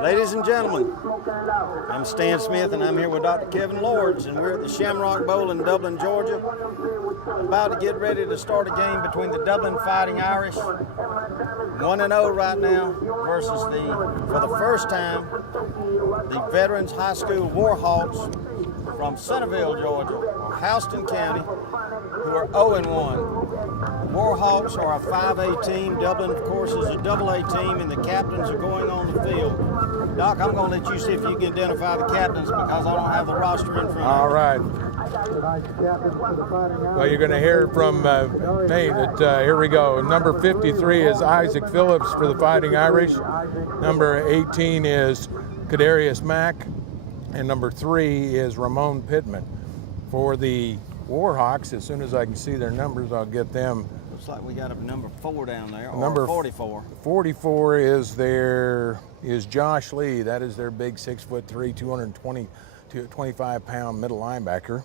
Ladies and gentlemen, I'm Stan Smith and I'm here with Dr. Kevin Lords, and we're at the Shamrock Bowl in Dublin, Georgia, about to get ready to start a game between the Dublin Fighting Irish, 1-0 right now, versus for the first time, the Veterans High School Warhawks from Centerville, Georgia, or Houston County, who are 0-1. Warhawks are a 5A team. Dublin, of course, is a AA team, and the captains are going on the field. Doc, I'm going to let you see if you can identify the captains because I don't have the roster in front of me. All right. Well, you're going to hear from Maine that here we go. Number 53 is Isaac Phillips for the Fighting Irish. Number 18 is Kadarius Mack. And number 3 is Ramon Pittman. For the Warhawks, as soon as I can see their numbers, I'll get them. Looks like we got a number 4 down there, or number 44. 44 is Josh Lee. That is their big 6'3", 225-pound middle linebacker.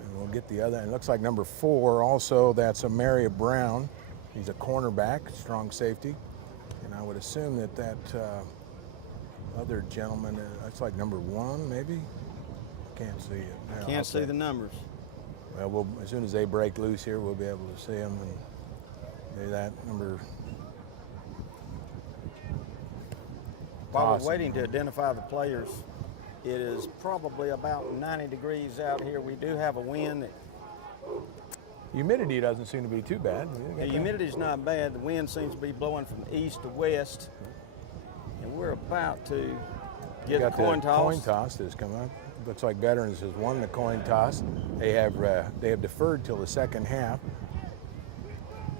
And we'll get the other. It looks like number 4 also. That's Amaria Brown. He's a cornerback, strong safety. And I would assume that other gentleman, that's like number 1, maybe. Can't see it. I can't see the numbers. Well, as soon as they break loose here, we'll be able to see them. And maybe that number. While we're waiting to identify the players, it is probably about 90 degrees out here. We do have a wind. Humidity doesn't seem to be too bad. The humidity is not bad. The wind seems to be blowing from east to west. And we're about to get the coin toss. Coin toss has come up. Looks like Veterans has won the coin toss. They have deferred till the second half.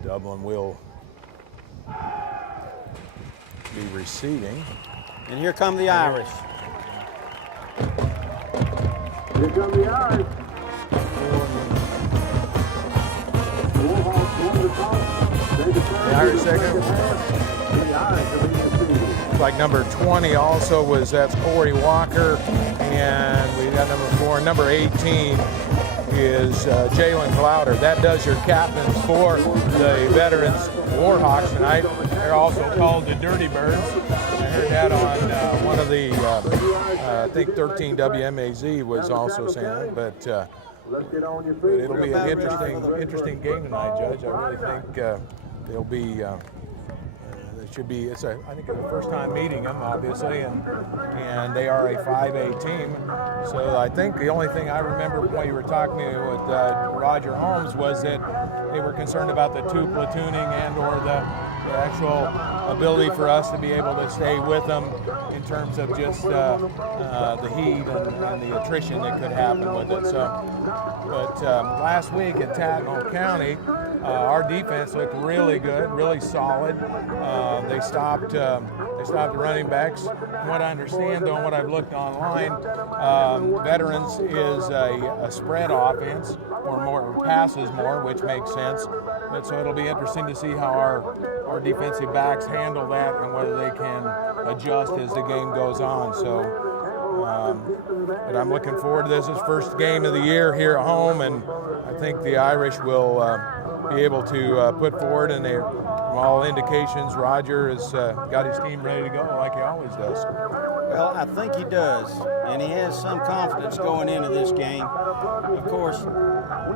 Dublin will be receiving. And here come the Irish. Here come the Irish. The Irish second. Like number 20 also that's Corey Walker, and we got number 4. Number 18 is Jalen Clouder. That does your captains for the Veterans Warhawks tonight. They're also called the Dirty Birds. I heard that on one of the, I think 13 WMAZ was also saying that, but it'll be an interesting game tonight, Judge. I really think they'll be. Should be. I think it's the first time meeting them, obviously, and they are a 5A team. So I think the only thing I remember when you were talking to me with Roger Holmes was that they were concerned about the 2 platooning and/or the actual ability for us to be able to stay with them in terms of just the heat and the attrition that could happen with it. So, but last week at Tatnall County, our defense looked really good, really solid. They stopped the running backs. From what I understand, though, and what I've looked online, Veterans is a spread offense, or more passes more, which makes sense. But so it'll be interesting to see how our defensive backs handle that and whether they can adjust as the game goes on. So, but I'm looking forward to this. It's first game of the year here at home, and I think the Irish will be able to put forward, and from all indications, Roger has got his team ready to go like he always does. Well, I think he does, and he has some confidence going into this game. Of course,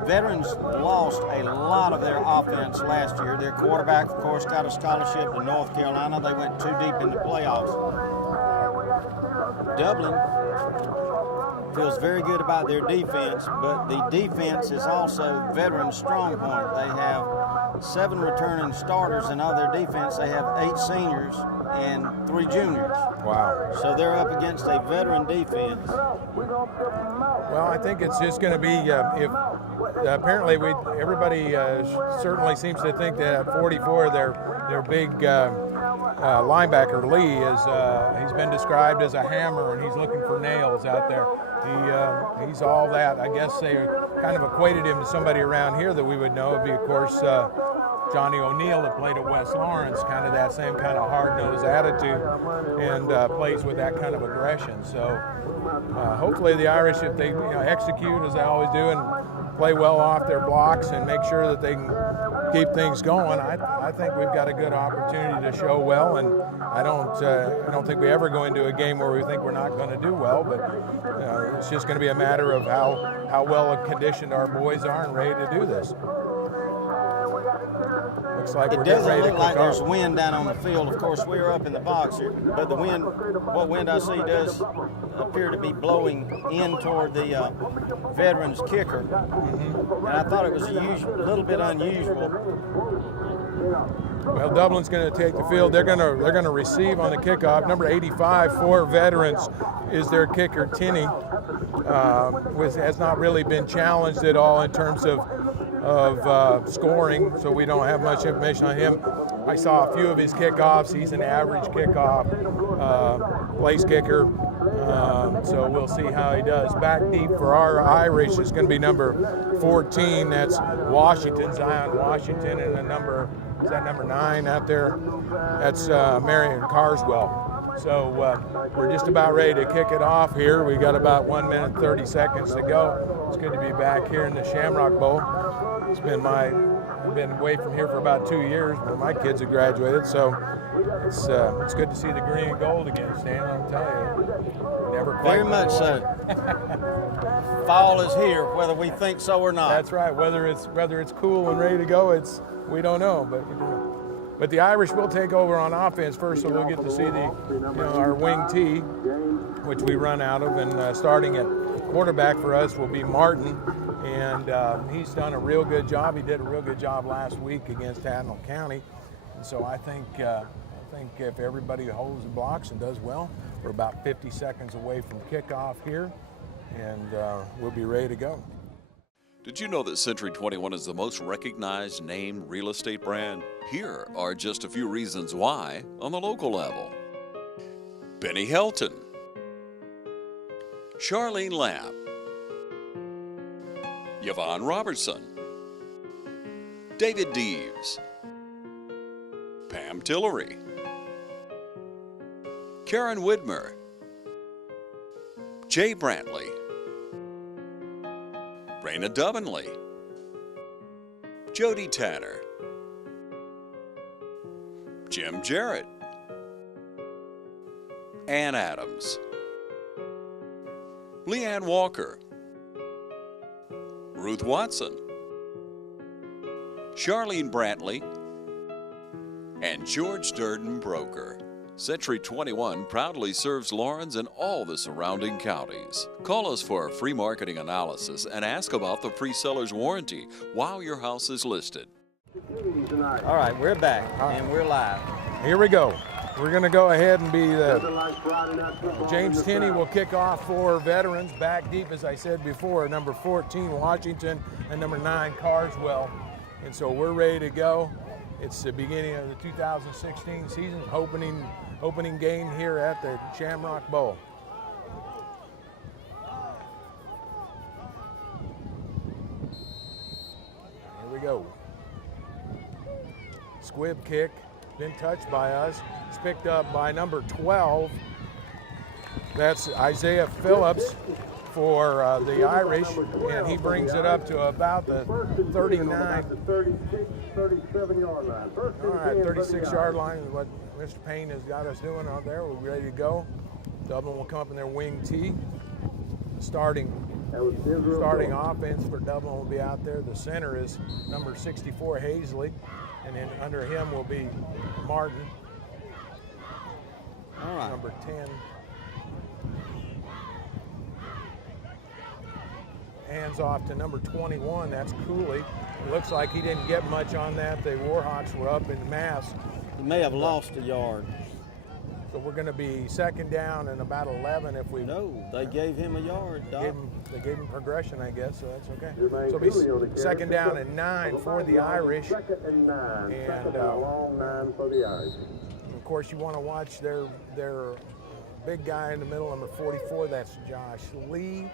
Veterans lost a lot of their offense last year. Their quarterback, of course, got a scholarship to North Carolina. They went too deep in the playoffs. Dublin feels very good about their defense, but the defense is also Veterans' strong point. They have 7 returning starters, and of their defense, they have 8 seniors and 3 juniors. Wow. So they're up against a veteran defense. Well, I think it's just going to be, if apparently everybody certainly seems to think that at 44, their big linebacker Lee he's been described as a hammer, and he's looking for nails out there. He's all that. I guess they kind of equated him to somebody around here that we would know. It'd be, of course, Johnny O'Neill that played at West Lawrence, kind of that same kind of hard-nosed attitude, and plays with that kind of aggression. So hopefully the Irish, if they execute as they always do, and play well off their blocks and make sure that they can keep things going, I think we've got a good opportunity to show well. And I don't think we ever go into a game where we think we're not going to do well. But it's just going to be a matter of how well conditioned our boys are and ready to do this. Looks like It we're getting doesn't ready to look like kick there's off. wind down on the field. Of course, we're up in the box here, but the wind, what wind I see does appear to be blowing in toward the veterans kicker. And I thought it was a little bit unusual. Well, Dublin's going to take the field. They're going to receive on the kickoff. Number 85 for veterans is their kicker, Tinney. Has not really been challenged at all in terms of scoring, so we don't have much information on him. I saw a few of his kickoffs. He's an average kickoff place kicker, so we'll see how he does. Back deep for our Irish is going to be number 14. That's Washington, Zion Washington, and number 9 out there? That's Marion Carswell. So we're just about ready to kick it off here. We got about 1 minute 30 seconds to go. It's good to be back here in the Shamrock Bowl. I've been away from here for about 2 years, but my kids have graduated, so it's good to see the green and gold again, Stan. I'm telling you, never quite Very much so. Fall is here, whether we think so or not. That's right. Whether it's cool and ready to go, we don't know, but the Irish will take over on offense first, so we'll get to see our wing T, which we run out of, and starting at quarterback for us will be Martin, and he's done a real good job. He did a real good job last week against Handle County, and so I think if everybody holds the blocks and does well, we're about 50 seconds away from kickoff here, and we'll be ready to go. Did you know that Century 21 is the most recognized name real estate brand? Here are just a few reasons why on the local level. Benny Helton, Charlene Lamb, Yvonne Robertson, David Deeves, Pam Tillery, Karen Widmer, Jay Brantley, Raina Dovenley, Jody Tanner, Jim Jarrett, Ann Adams, Leanne Walker, Ruth Watson, Charlene Brantley, and George Durden Broker. Century 21 proudly serves Lawrence and all the surrounding counties. Call us for a free marketing analysis and ask about the free seller's warranty while your house is listed. All right, we're back and we're live. Here we go. We're going to go ahead and be James Tinney will kick off for veterans. Back deep, as I said before, number 14, Washington, and number 9, Carswell. And so we're ready to go. It's the beginning of the 2016 season, opening game here at the Shamrock Bowl. Here we go. Squib kick, been touched by us. It's picked up by number 12. That's Isaiah Phillips for the Irish, and he brings it up to about the 39. 37-yard line. All right, 36-yard line is what Mr. Payne has got us doing out there. We're ready to go. Dublin will come up in their wing T. Starting offense for Dublin will be out there. The center is number 64, Hazley, and then under him will be Martin. All right. Number 10. Hands off to number 21, that's Cooley. It looks like he didn't get much on that. The Warhawks were up in mass. He may have lost a yard. So we're going to be second down and about 11 if we... No, they gave him a yard, Doc. They gave him progression, I guess, so that's okay. So it'll be second down and 9 for the Irish. Second and 9. And long 9 for the Irish. Of course, you want to watch their big guy in the middle, number 44. That's Josh Lee.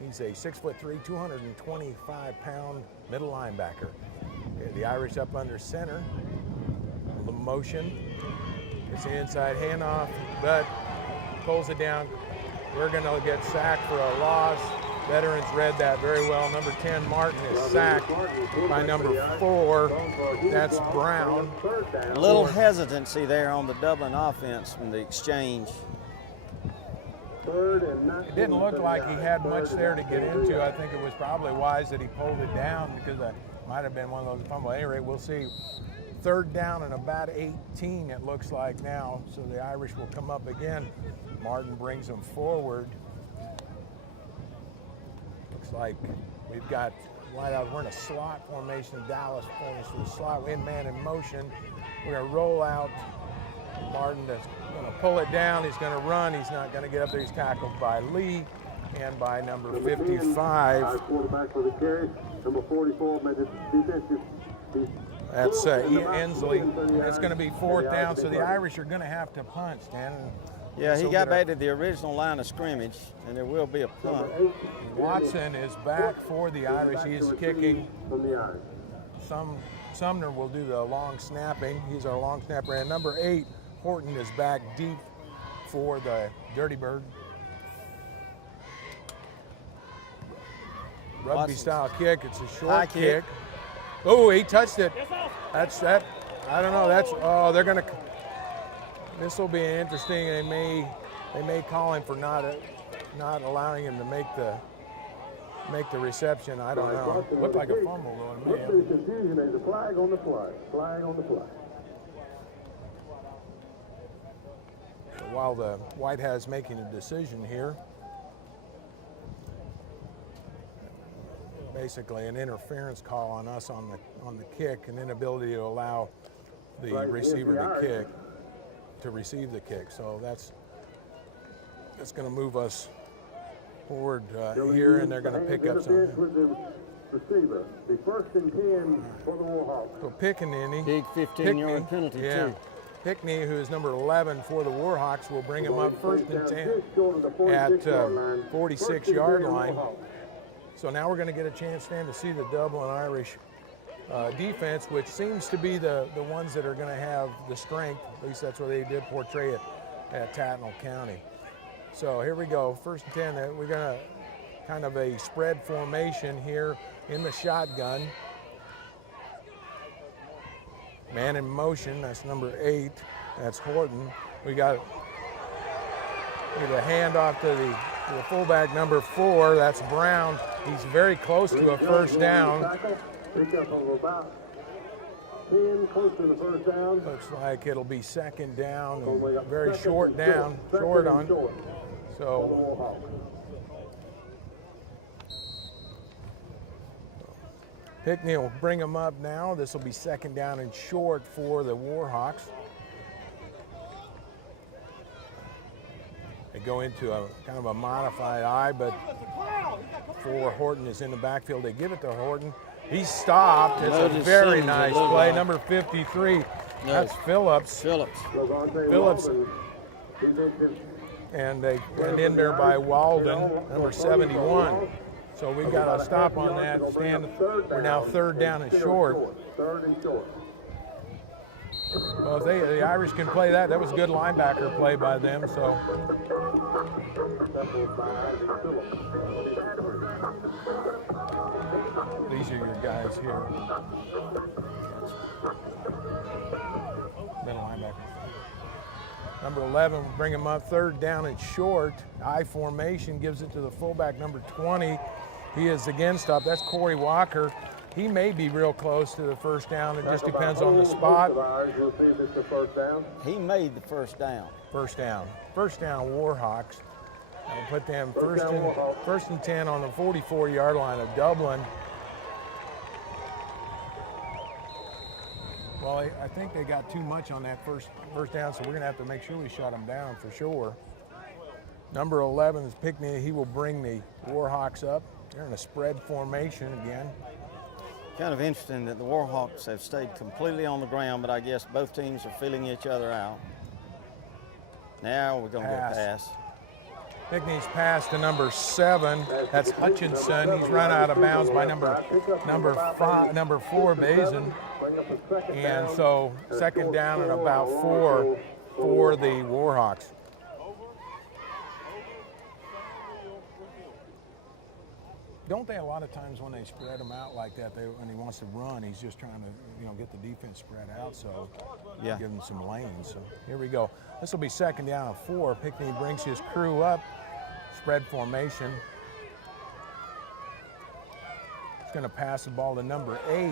He's a 6'3", 225-pound middle linebacker. The Irish up under center. The motion. It's an inside handoff, but pulls it down. We're going to get sacked for a loss. Veterans read that very well. Number 10, Martin, is sacked by number 4. That's Brown. A little hesitancy there on the Dublin offense from the exchange. It didn't look like he had much there to get into. I think it was probably wise that he pulled it down because that might have been one of those fumbles. At any rate, we'll see. 3rd down and about 18, it looks like now. So the Irish will come up again. Martin brings them forward. Looks like we've got wideout. We're in a slot formation. Dallas formation for the slot. In man in motion. We're going to roll out. Martin is going to pull it down. He's going to run. He's not going to get up there. He's tackled by Lee and by number 55. Quarterback for the carry. Number 44 made it defensive. That's Ensley. It's going to be 4th down, so the Irish are going to have to punt, Stan. Yeah, he got back to the original line of scrimmage, and there will be a punt. Watson is back for the Irish. He is kicking. From the Irish. Sumner will do the long snapping. He's our long snapper. And number 8, Horton, is back deep for the Dirty Bird. Rugby style kick. It's a short kick. Oh, he touched it. That's that. I don't know. That's they're gonna. This will be interesting. They may call him for not allowing him to make the reception. I don't know. Looked like a fumble though. There's confusion. There's a flag on the flag. Flag on the flag. While the White Hat's making a decision here. Basically an interference call on us on the kick, an inability to allow the receiver to receive the kick. So that's going to move us forward here, and they're going to pick up some. Receiver, the 1st and 10 for the Warhawks. So Pickaninny, Big 15-yard penalty too. Pickney, who is number 11 for the Warhawks, will bring him up 1st and 10 at 46-yard line. So now we're going to get a chance, Stan, to see the Dublin Irish defense, which seems to be the ones that are going to have the strength. At least that's what they did portray it at Tattnall County. So here we go, 1st and 10. We're going to kind of a spread formation here in the shotgun. Man in motion, that's number 8. That's Horton. We got a handoff to the fullback, number 4. That's Brown. He's very close to a 1st down. Pick up of about 10, close to the 1st down. Looks like it'll be 2nd down, and very short down, short on. So Pickney will bring him up now. This will be 2nd down and short for the Warhawks. They go into a kind of a modified eye, but for Horton is in the backfield. They give it to Horton. He's stopped. It's a very nice play. Number 53, that's Phillips. And they went in there by Walden, number 71. So we got a stop on that. We're now 3rd down and short. 3rd and short. Well, if the Irish can play that, that was a good linebacker play by them. So these are your guys here. Middle linebacker. Number 11 will bring him up 3rd down and short. I formation, gives it to the fullback, number 20. He is again stopped. That's Corey Walker. He may be real close to the 1st down. It just depends on the spot. He made the 1st down. 1st down. 1st down, Warhawks. I'll put them first and 10 on the 44-yard line of Dublin. Well, I think they got too much on that first down, so we're going to have to make sure we shut them down for sure. Number 11 is Pickney. He will bring the Warhawks up. They're in a spread formation again. Kind of interesting that the Warhawks have stayed completely on the ground, but I guess both teams are feeling each other out. Now we're going to get a pass. Pickney's pass to number 7. That's Hutchinson. He's run out of bounds by number 4, Bazin. And so 2nd down and about 4 for the Warhawks. Don't they a lot of times when they spread him out like that, when he wants to run, he's just trying to, get the defense spread out, so Yeah. give him some lanes. So here we go. This will be 2nd down and 4. Pinckney brings his crew up, spread formation. He's going to pass the ball to number 8.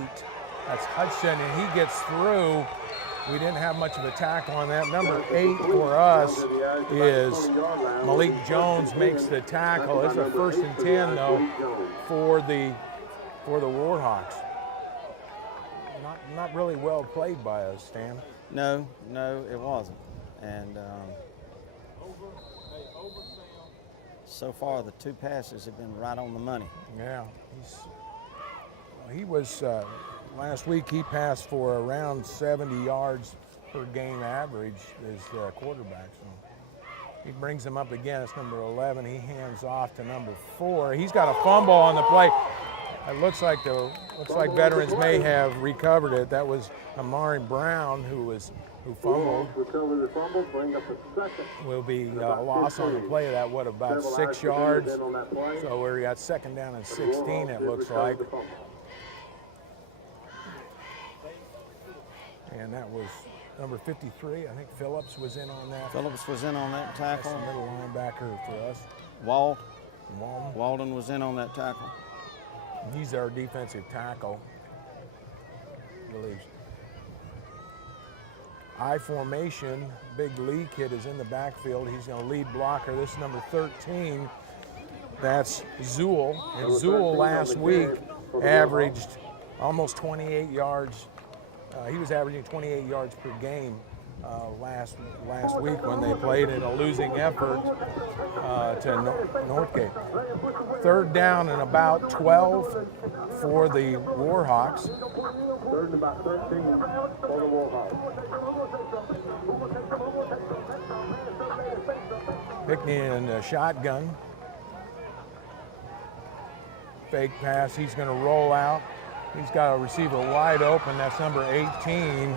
That's Hudson, and he gets through. We didn't have much of a tackle on that. Number 8 for us is Malik Jones makes the tackle. It's a 1st and 10 though for the Warhawks. Not really well played by us, Stan. No, it wasn't. And so far the 2 passes have been right on the money. Yeah, he was last week. He passed for around 70 yards per game average as quarterback. So he brings him up again. It's number 11. He hands off to number 4. He's got a fumble on the play. It looks like veterans may have recovered it. That was Amari Brown who fumbled. Recover the fumble, bring up the 2nd. Will be a loss on the play of that. What, about 6 yards? So we got 2nd down and 16. It looks like. And that was number 53. I think Phillips was in on that. Phillips was in on that That's tackle. the middle linebacker for us. Walden Walden. was in on that tackle. He's our defensive tackle. I believe. I formation. Big Lee kid is in the backfield. He's going to lead blocker. This is number 13. That's Zool. And Zool last week averaged almost 28 yards. He was averaging 28 yards per game last week when they played in a losing effort to Northgate. 3rd down and about 12 for the Warhawks. 3rd and about 13 for the Warhawks. Pinckney in the shotgun. Fake pass. He's going to roll out. He's got a receiver wide open. That's number 18.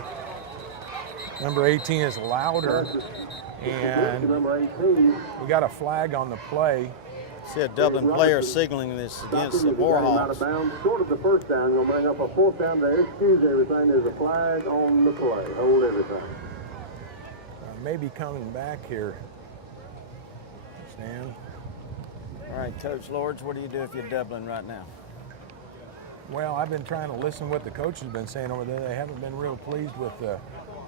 Number 18 is Louder. And we got a flag on the play. See a Dublin player signaling this against the Warhawks. Out of bounds, short of the 1st down. Going to bring up a 4th down there. Excuse everything. There's a flag on the play. Hold everything. Maybe coming back here, Stan. All right, Coach Lords, what do you do if you're Dublin right now? Well, I've been trying to listen to what the coaches have been saying over there. They haven't been real pleased with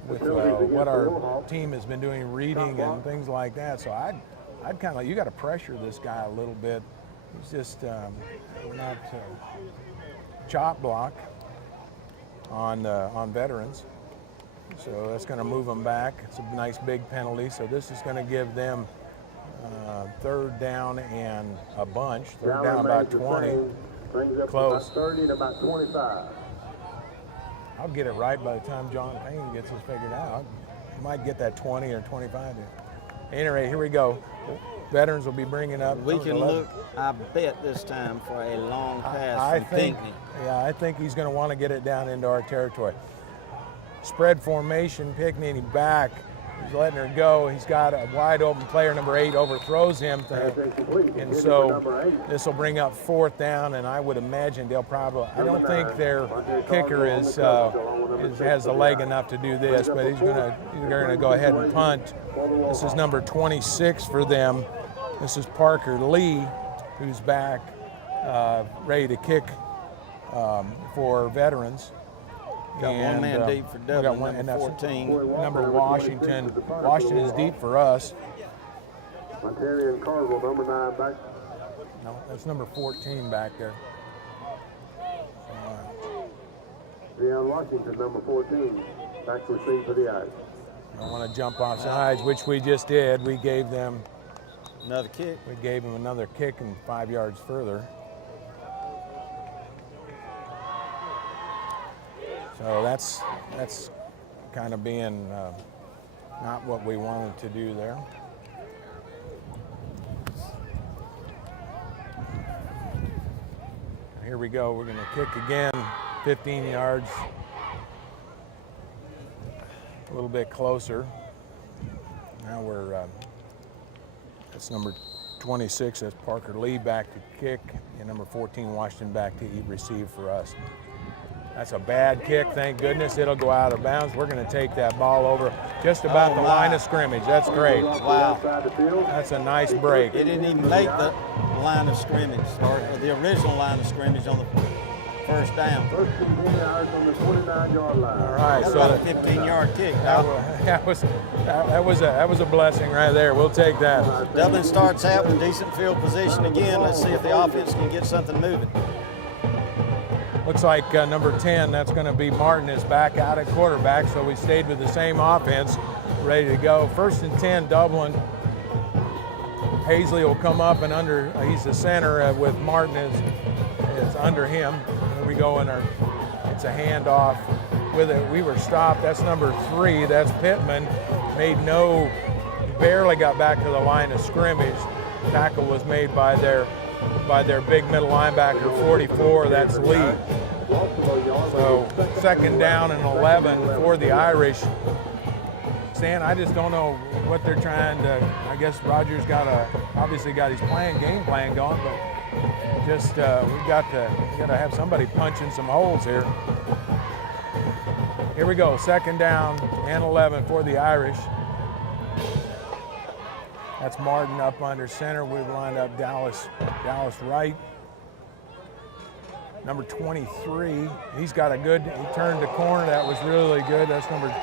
what our team has been doing, reading and things like that. So I'd kind of, you got to pressure this guy a little bit. He's just not chop block on veterans. So that's going to move them back. It's a nice big penalty. So this is going to give them 3rd down and a bunch. 3rd down about 20. Brings up Close. about 30 and about 25. I'll get it right by the time John Payne gets this figured out. He might get that 20 or 25 there. Anyway, here we go. Veterans will be bringing up. We can 11. look, I bet this time, for a long pass I from think, Pinckney. yeah, I think he's going to want to get it down into our territory. Spread formation, Pinckney back. He's letting her go. He's got a wide open player, number 8, overthrows him. And so this will bring up 4th down, and I would imagine they'll probably, I don't think their kicker has the leg enough to do this, but they're going to go ahead and punt. This is number 26 for them. This is Parker Lee, who's back, ready to kick for veterans. Got one man deep for Dublin, number 14. Number Washington. Washington is deep for us. Ontario and Carville, number 9 back. No, that's number 14 back there. Deion Washington, number 14, back to receive for the Irish. I want to jump off sides, which we just did. We gave them another kick. We gave them another kick and 5 yards further. So that's kind of being not what we wanted to do there. Here we go. We're going to kick again, 15 yards. A little bit closer. Now it's number 26, that's Parker Lee back to kick, and number 14, Washington back to receive for us. That's a bad kick, thank goodness. It'll go out of bounds. We're going to take that ball over just about the line of scrimmage. That's great. Wow. That's a nice break. It didn't even make the line of scrimmage, or the original line of scrimmage on the first down. First and 10 yards on the 29-yard line. All right, That's so about a 15-yard kick. that was a blessing right there. We'll take that. Dublin starts out with decent field position again. Let's see if the offense can get something moving. Looks like number 10, that's going to be Martin, is back out at quarterback, so we stayed with the same offense, ready to go. First and 10, Dublin. Hazley will come up and under, he's the center with Martin is under him. Here we go, it's a handoff with it. We were stopped. That's number 3, that's Pittman. Barely got back to the line of scrimmage. Tackle was made by their big middle linebacker, 44, that's Lee. So second down and 11 for the Irish. Stan, I just don't know what they're trying to, I guess Roger's obviously got his game plan going, but just we got to have somebody punching some holes here. Here we go, second down and 11 for the Irish. That's Martin up under center. We've lined up Dallas right. Number 23, he turned the corner. That was really good. That's number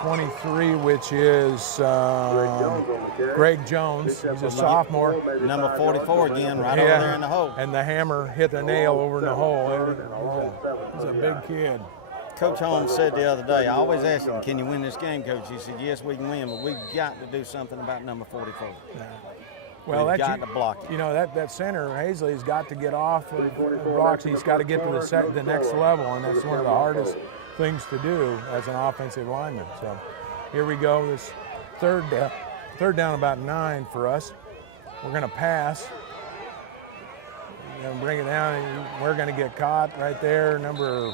23, which is Greg Jones. He's a sophomore. Number 44 again, right over there in the hole. And the hammer hit the nail over in the hole. He's a big kid. Coach Holmes said the other day, I always ask him, can you win this game, Coach? He said, yes, we can win, but we've got to do something about number 44. Well, we've got to block it. You know, that center, Hazley's got to get off of blocks. He's got to get to the next level, and that's one of the hardest things to do as an offensive lineman. So here we go, this third down about 9 for us. We're going to pass. We're going to bring it down, and we're going to get caught right there. Number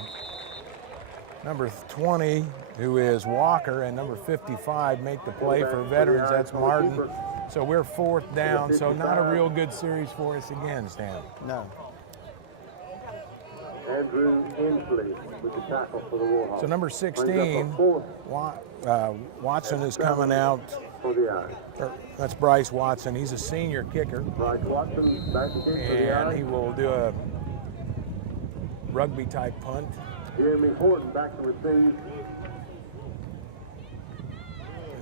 20, who is Walker, and number 55 make the play for veterans. That's Martin. So we're 4th down, so not a real good series for us again, Stan. No. Andrew Inslee with the tackle for the Warhawks. So number 16, Watson is coming out. For the Irish. That's Bryce Watson. He's a senior kicker. Bryce Watson back to kick for the And Irish. he will do a rugby-type punt. Jeremy Horton back to receive.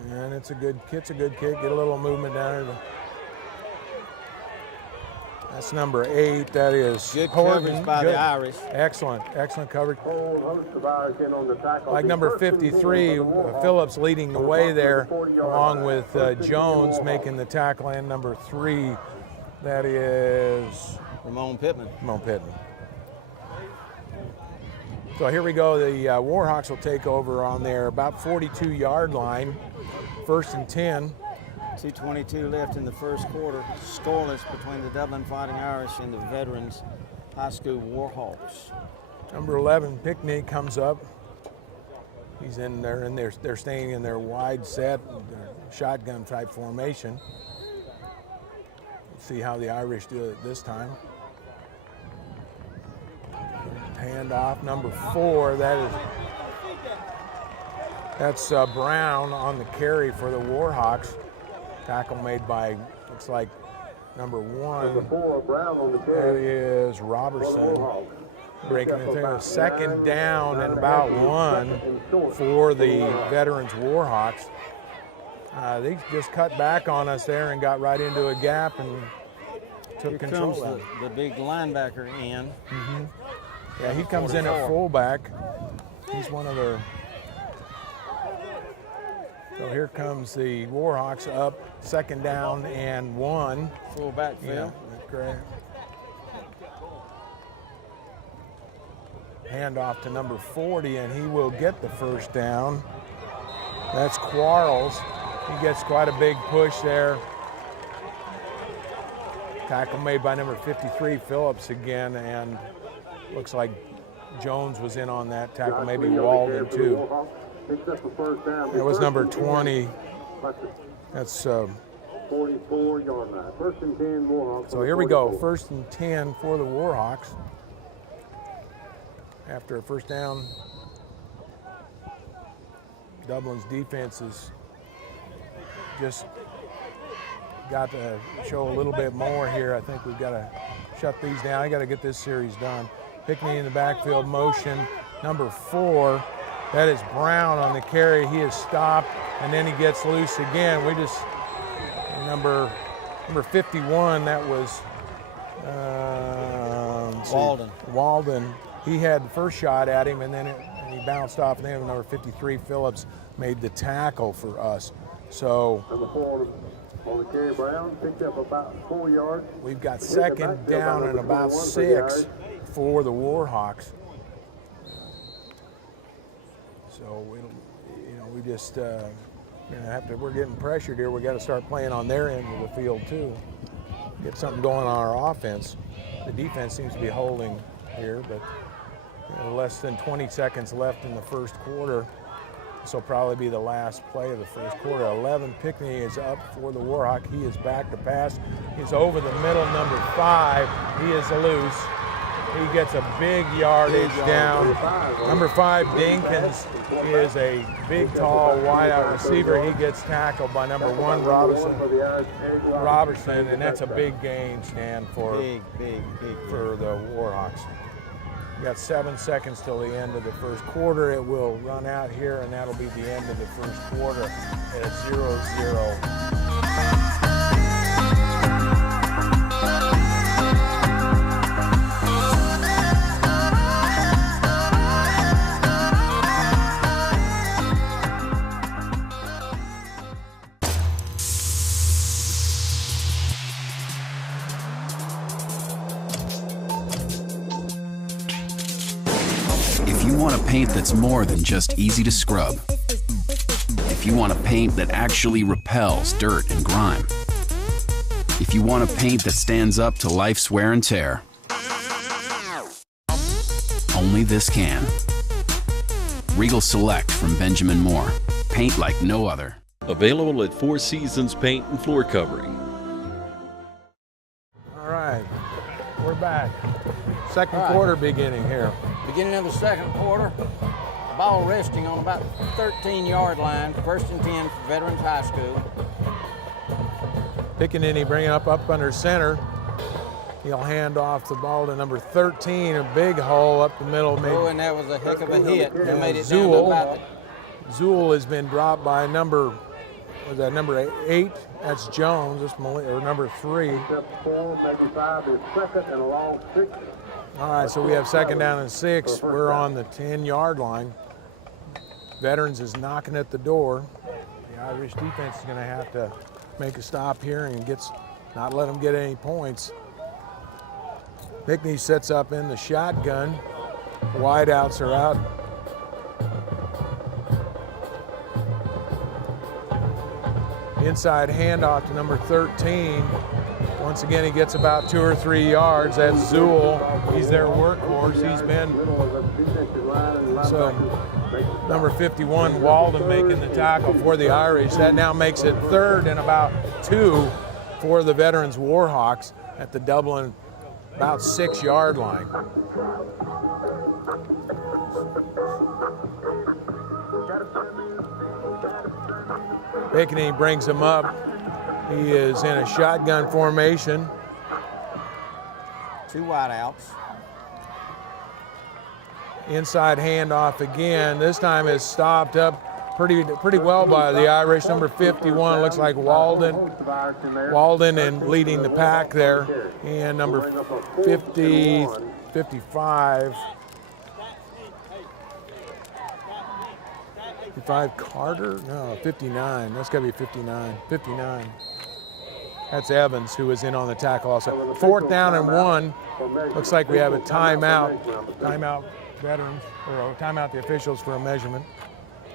And it's a good kick. Get a little movement down there. That's number 8. That is Good Horton. coverage by the Irish. Excellent coverage. Whole host of Irish in on the tackle. Like number 53, Phillips leading the way there, along with Jones making the tackle, and number 3, that is Ramon Pittman. So here we go. The Warhawks will take over on their about 42-yard line. 1st and 10. 2:22 left in the first quarter. Scoreless between the Dublin Fighting Irish and the Veterans High School Warhawks. Number 11, Pickney, comes up. He's in there, and they're staying in their wide set, their shotgun type formation. Let's see how the Irish do it this time. Handoff, number 4. That's Brown on the carry for the Warhawks. Tackle made by, looks like, number 1. Number 4, Brown on the That carry. is Robertson breaking it through. 2nd down and about 1 for the Veterans Warhawks. They just cut back on us there and got right into a gap and took Here control comes of it. the big linebacker in. Yeah, he comes in at fullback. He's one of the. So here comes the Warhawks up, 2nd down and 1. Full backfield. Yeah, that's great. Hand off to number 40, and he will get the 1st down. That's Quarles. He gets quite a big push there. Tackle made by number 53, Phillips again, and looks like Jones was in on that tackle, maybe Walden too. It was number 20. That's 44-yard line. First and 10, Warhawks. So here we go, 1st and 10 for the Warhawks. After a first down, Dublin's defense has just got to show a little bit more here. I think we've got to shut these down. I got to get this series done. Pickney in the backfield motion. Number 4, that is Brown on the carry. He is stopped, and then he gets loose again. We just, number 51, that was Walden. He had the first shot at him, and then he bounced off, and then number 53, Phillips, made the tackle for us. So number 4 on the carry, Brown picked up about 4 yards. We've got second down and about 6 for the Warhawks. So we just we're getting pressured here. We got to start playing on their end of the field too. Get something going on our offense. The defense seems to be holding here, but less than 20 seconds left in the first quarter. This will probably be the last play of the first quarter. 11, Pickney is up for the Warhawk. He is back to pass. He's over the middle, number 5. He is loose. He gets a big yardage down. Number 5, Dinkins, is a big, tall, wide-out receiver. He gets tackled by number 1, Robertson, and that's a big gain, Stan, for the Warhawks. We got 7 seconds till the end of the first quarter. It will run out here, and that'll be the end of the first quarter at 0-0. If you want a paint that's more than just easy to scrub, if you want a paint that actually repels dirt and grime, if you want a paint that stands up to life's wear and tear, only this can. Regal Select from Benjamin Moore. Paint like no other. Available at Four Seasons Paint and Floor Covering. All right, we're back. Second quarter beginning here. Beginning of the second quarter, ball resting on about 13-yard line, 1st and 10 for Veterans High School. Pickaninny bringing up under center. He'll hand off the ball to number 13, a big hole up the middle. Oh, and that was a heck of a hit. They made it Zool. down to about Zool has been dropped by number 8? That's Jones. That's or number 3. All right, so we have second down and 6. We're on the 10-yard line. Veterans is knocking at the door. The Irish defense is going to have to make a stop here and not let them get any points. Pickney sets up in the shotgun. Wideouts are out. Inside handoff to number 13. Once again, he gets about 2 or 3 yards. That's Zool. He's their workhorse. He's been number 51, Walden, making the tackle for the Irish. That now makes it 3rd and about 2 for the Veterans Warhawks at the Dublin about 6-yard line. Pickney brings him up. He is in a shotgun formation. 2 wideouts. Inside handoff again. This time is stopped up pretty well by the Irish. Number 51 looks like Walden and leading the pack there. And number 50, 55. 55 Carter? No, 59. That's got to be 59. 59. That's Evans, who is in on the tackle also. 4th down and 1. Looks like we have a timeout. Timeout Veterans, or timeout the officials for a measurement.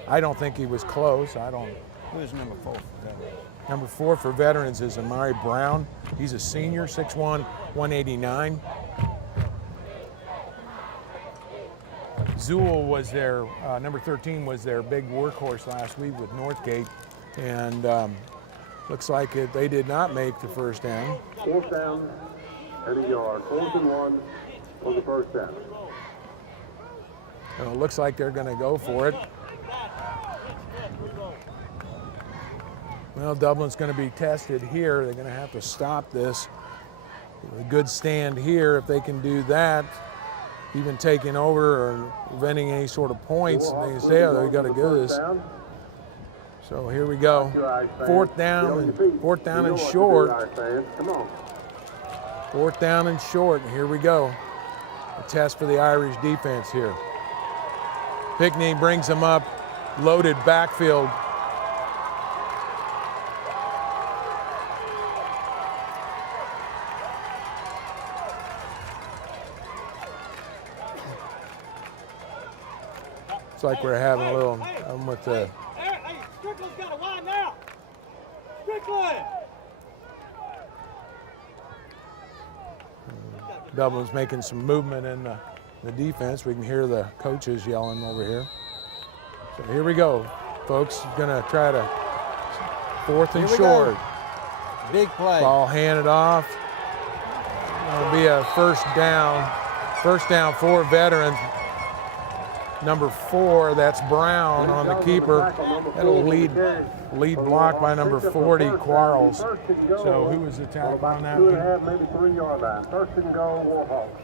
I don't think he was close. Who's number 4 for Veterans? Number 4 for Veterans is Amari Brown. He's a senior, 6'1", 189. Zool was their, number 13 was their big workhorse last week with Northgate. And Looks like they did not make the first down. 4th down and a yard. 4th and 1 for the first down. It looks like they're going to go for it. Well, Dublin's going to be tested here. They're going to have to stop this. A good stand here if they can do that. Even taking over or preventing any sort of points and things there, they got to do this. So here we go. 4th down and short. 4th down and short, and here we go. A test for the Irish defense here. Pickney brings them up, loaded backfield. It's like we're having a little with the. Hey, Strickland's got a line now. Strickland. Dublin's making some movement in the defense. We can hear the coaches yelling over here. So here we go, folks. Gonna try to 4th and short. Big play. Ball handed off. It'll be a first down. First down for veterans. Number 4, that's Brown on the keeper. That'll lead block by number 40, Quarles. So who was the tackle on that? 2.5, maybe 3 yard line. 1st and goal, Warhawks.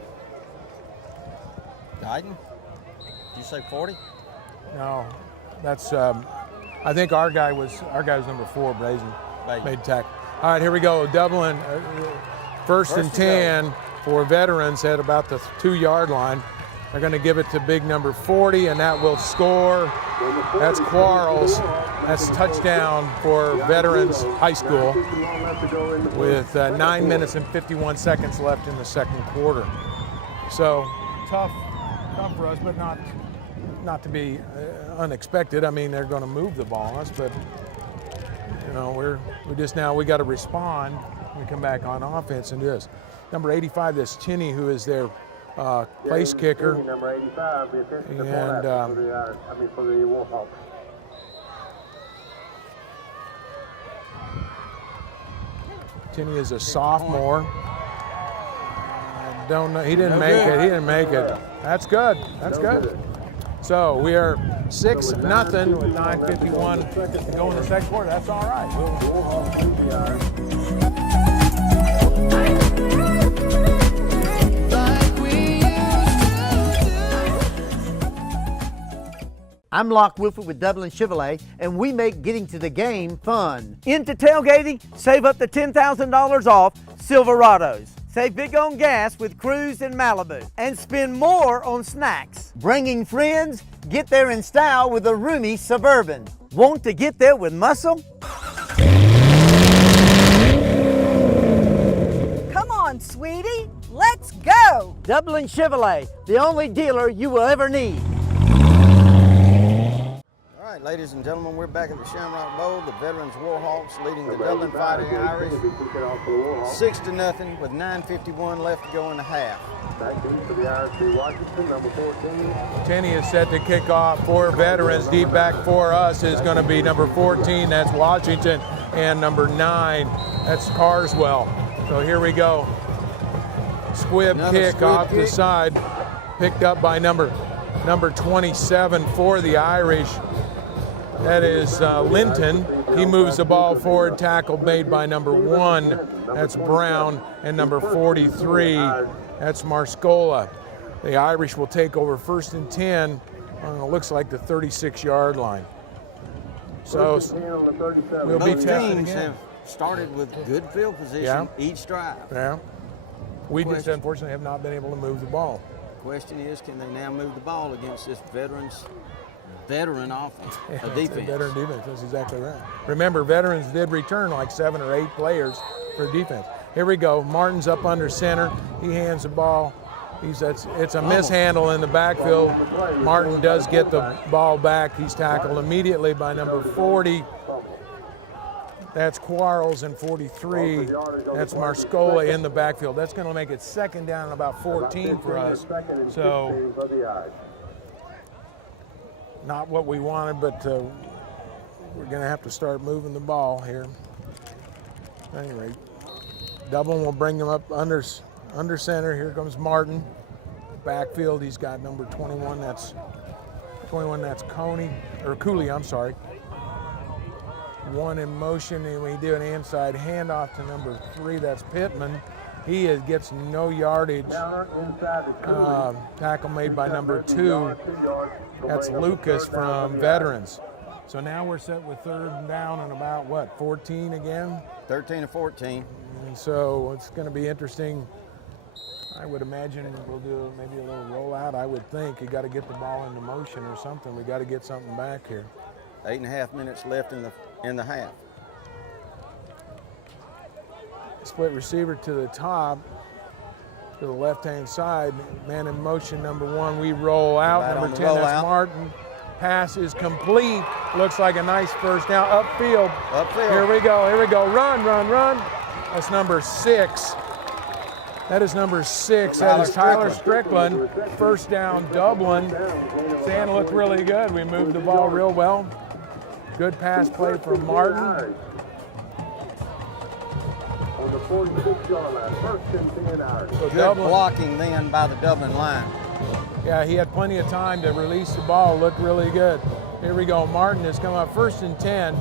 Guyton? Did you say 40? No, that's. I think our guy was number 4, Brazen. Made tackle. All right, here we go. Dublin, first and 10 for veterans at about the 2 yard line. They're going to give it to big number 40, and that will score. That's Quarles. That's touchdown for Veterans High School with 9 minutes and 51 seconds left in the second quarter. So tough for us, but not to be unexpected. I mean, they're going to move the ball on us, but you know, we got to respond. We come back on offense and do this. Number 85, this Chinney, who is their place kicker. Number 85, the and for the Warhawks. Tinney is a sophomore. I don't know. He didn't make it. He didn't make it. That's good. That's good. So we are 6-0 with 9:51 to go in the second quarter. That's all right. I'm Locke Wilford with Dublin Chevrolet, and we make getting to the game fun. Into tailgating, save up to $10,000 off Silverados. Save big on gas with Cruise and Malibu, and spend more on snacks. Bringing friends, get there in style with a roomy Suburban. Want to get there with muscle? Come on, sweetie, let's go! Dublin Chevrolet, the only dealer you will ever need. All right, ladies and gentlemen, we're back at the Shamrock Bowl. The Veterans Warhawks leading the Dublin Fighting Irish 6-0 with 9:51 left to go in the half. Back in for the Irish, Washington, number 14. Tinney is set to kick off for veterans. Deep back for us is going to be number 14, that's Washington, and number 9, that's Carswell. So here we go. Squib kick off the side, picked up by number 27 for the Irish. That is Linton. He moves the ball forward. Tackle made by number 1. That's Brown. And number 43. That's Marscola. The Irish will take over 1st and 10 on what looks like the 36-yard line. So we'll be Both testing teams again. have started with good field position each drive. Yeah. We just unfortunately have not been able to move the ball. Question is, can they now move the ball against this veteran offense, a It's defense? veteran defense, that's exactly right. Remember, veterans did return like 7 or 8 players for defense. Here we go. Martin's up under center. He hands the ball. It's a mishandle in the backfield. Martin does get the ball back. He's tackled immediately by number 40. That's Quarles, and 43. That's Marscola in the backfield. That's going to make it 2nd down and about 14 for us. So not what we wanted, but we're going to have to start moving the ball here. At any rate, Dublin will bring him up under center. Here comes Martin. Backfield, he's got number 21. That's Cooley. I'm sorry. One in motion, and we do an inside handoff to number 3. That's Pittman. He gets no yardage. Tackle made by number 2. That's Lucas from Veterans. So now we're set with third down and about, what, 14 again? 13 or 14. And so it's going to be interesting. I would imagine we'll do maybe a little rollout. I would think you got to get the ball into motion or something. We got to get something back here. 8.5 minutes left in the half. Split receiver to the top, to the left-hand side. Man in motion, number 1. We roll out. Right number on the 10, that's rollout. Martin. Pass is complete. Looks like a nice first down. Upfield. Upfield. Here we go. Run. That's number 6. That is number 6. That is Tyler Strickland. First down, Dublin. Stan looked really good. We moved the ball real well. Good pass play from Martin. On the 46-yard line, first and 10 Irish. So Good Dublin, blocking then by the Dublin line. yeah, he had plenty of time to release the ball. Looked really good. Here we go. Martin has come up first and 10.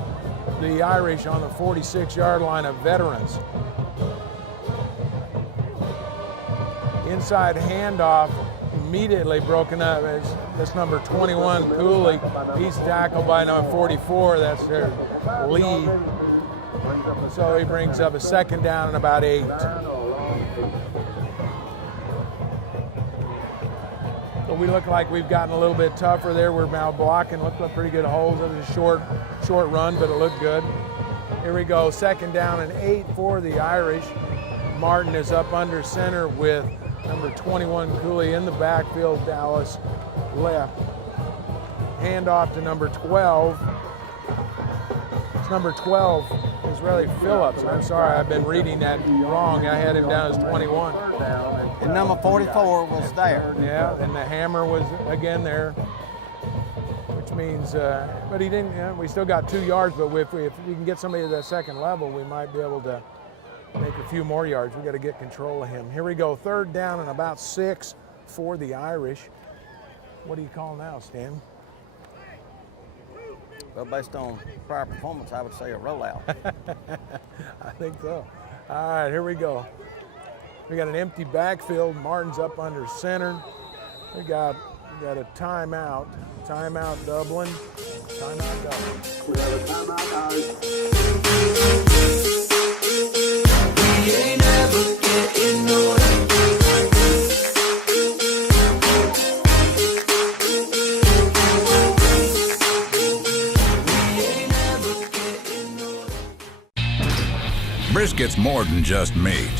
The Irish on the 46-yard line of Veterans. Inside handoff, immediately broken up. That's number 21, Cooley. He's tackled by number 44. That's their lead. So he brings up a second down and about 8. So we look like we've gotten a little bit tougher there. We're now blocking. Looked like pretty good holes. It was a short run, but it looked good. Here we go. Second down and 8 for the Irish. Martin is up under center with number 21, Cooley in the backfield. Dallas left. Handoff to number 12. It's number 12, Israeli Phillips. I'm sorry, I've been reading that wrong. I had him down as 21. And number 44 was there. Yeah, and the hammer was again there, which means, but he didn't. We still got 2 yards, but if we can get somebody to that second level, we might be able to make a few more yards. We got to get control of him. Here we go, third down and about 6 for the Irish. What do you call now, Stan? Well, based on prior performance, I would say a rollout. I think so. All right, here we go. We got an empty backfield. Martin's up under center. We got a timeout. Timeout, Dublin. Timeout, Dublin. We have a timeout, Irish. We ain't ever getting nowhere. Brisket's more than just meat.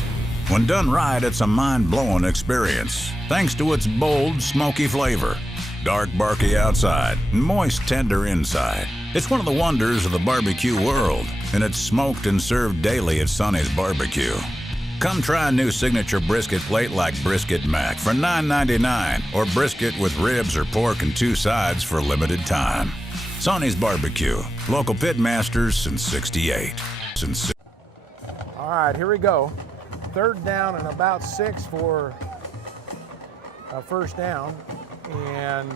When done right, it's a mind-blowing experience, thanks to its bold, smoky flavor. Dark, barky outside, and moist, tender inside. It's one of the wonders of the barbecue world, and it's smoked and served daily at Sonny's Barbecue. Come try a new signature brisket plate like Brisket Mac for $9.99, or brisket with ribs or pork and 2 sides for a limited time. Sonny's Barbecue, local pit masters since '68. All right, here we go. Third down and about 6 for a first down. And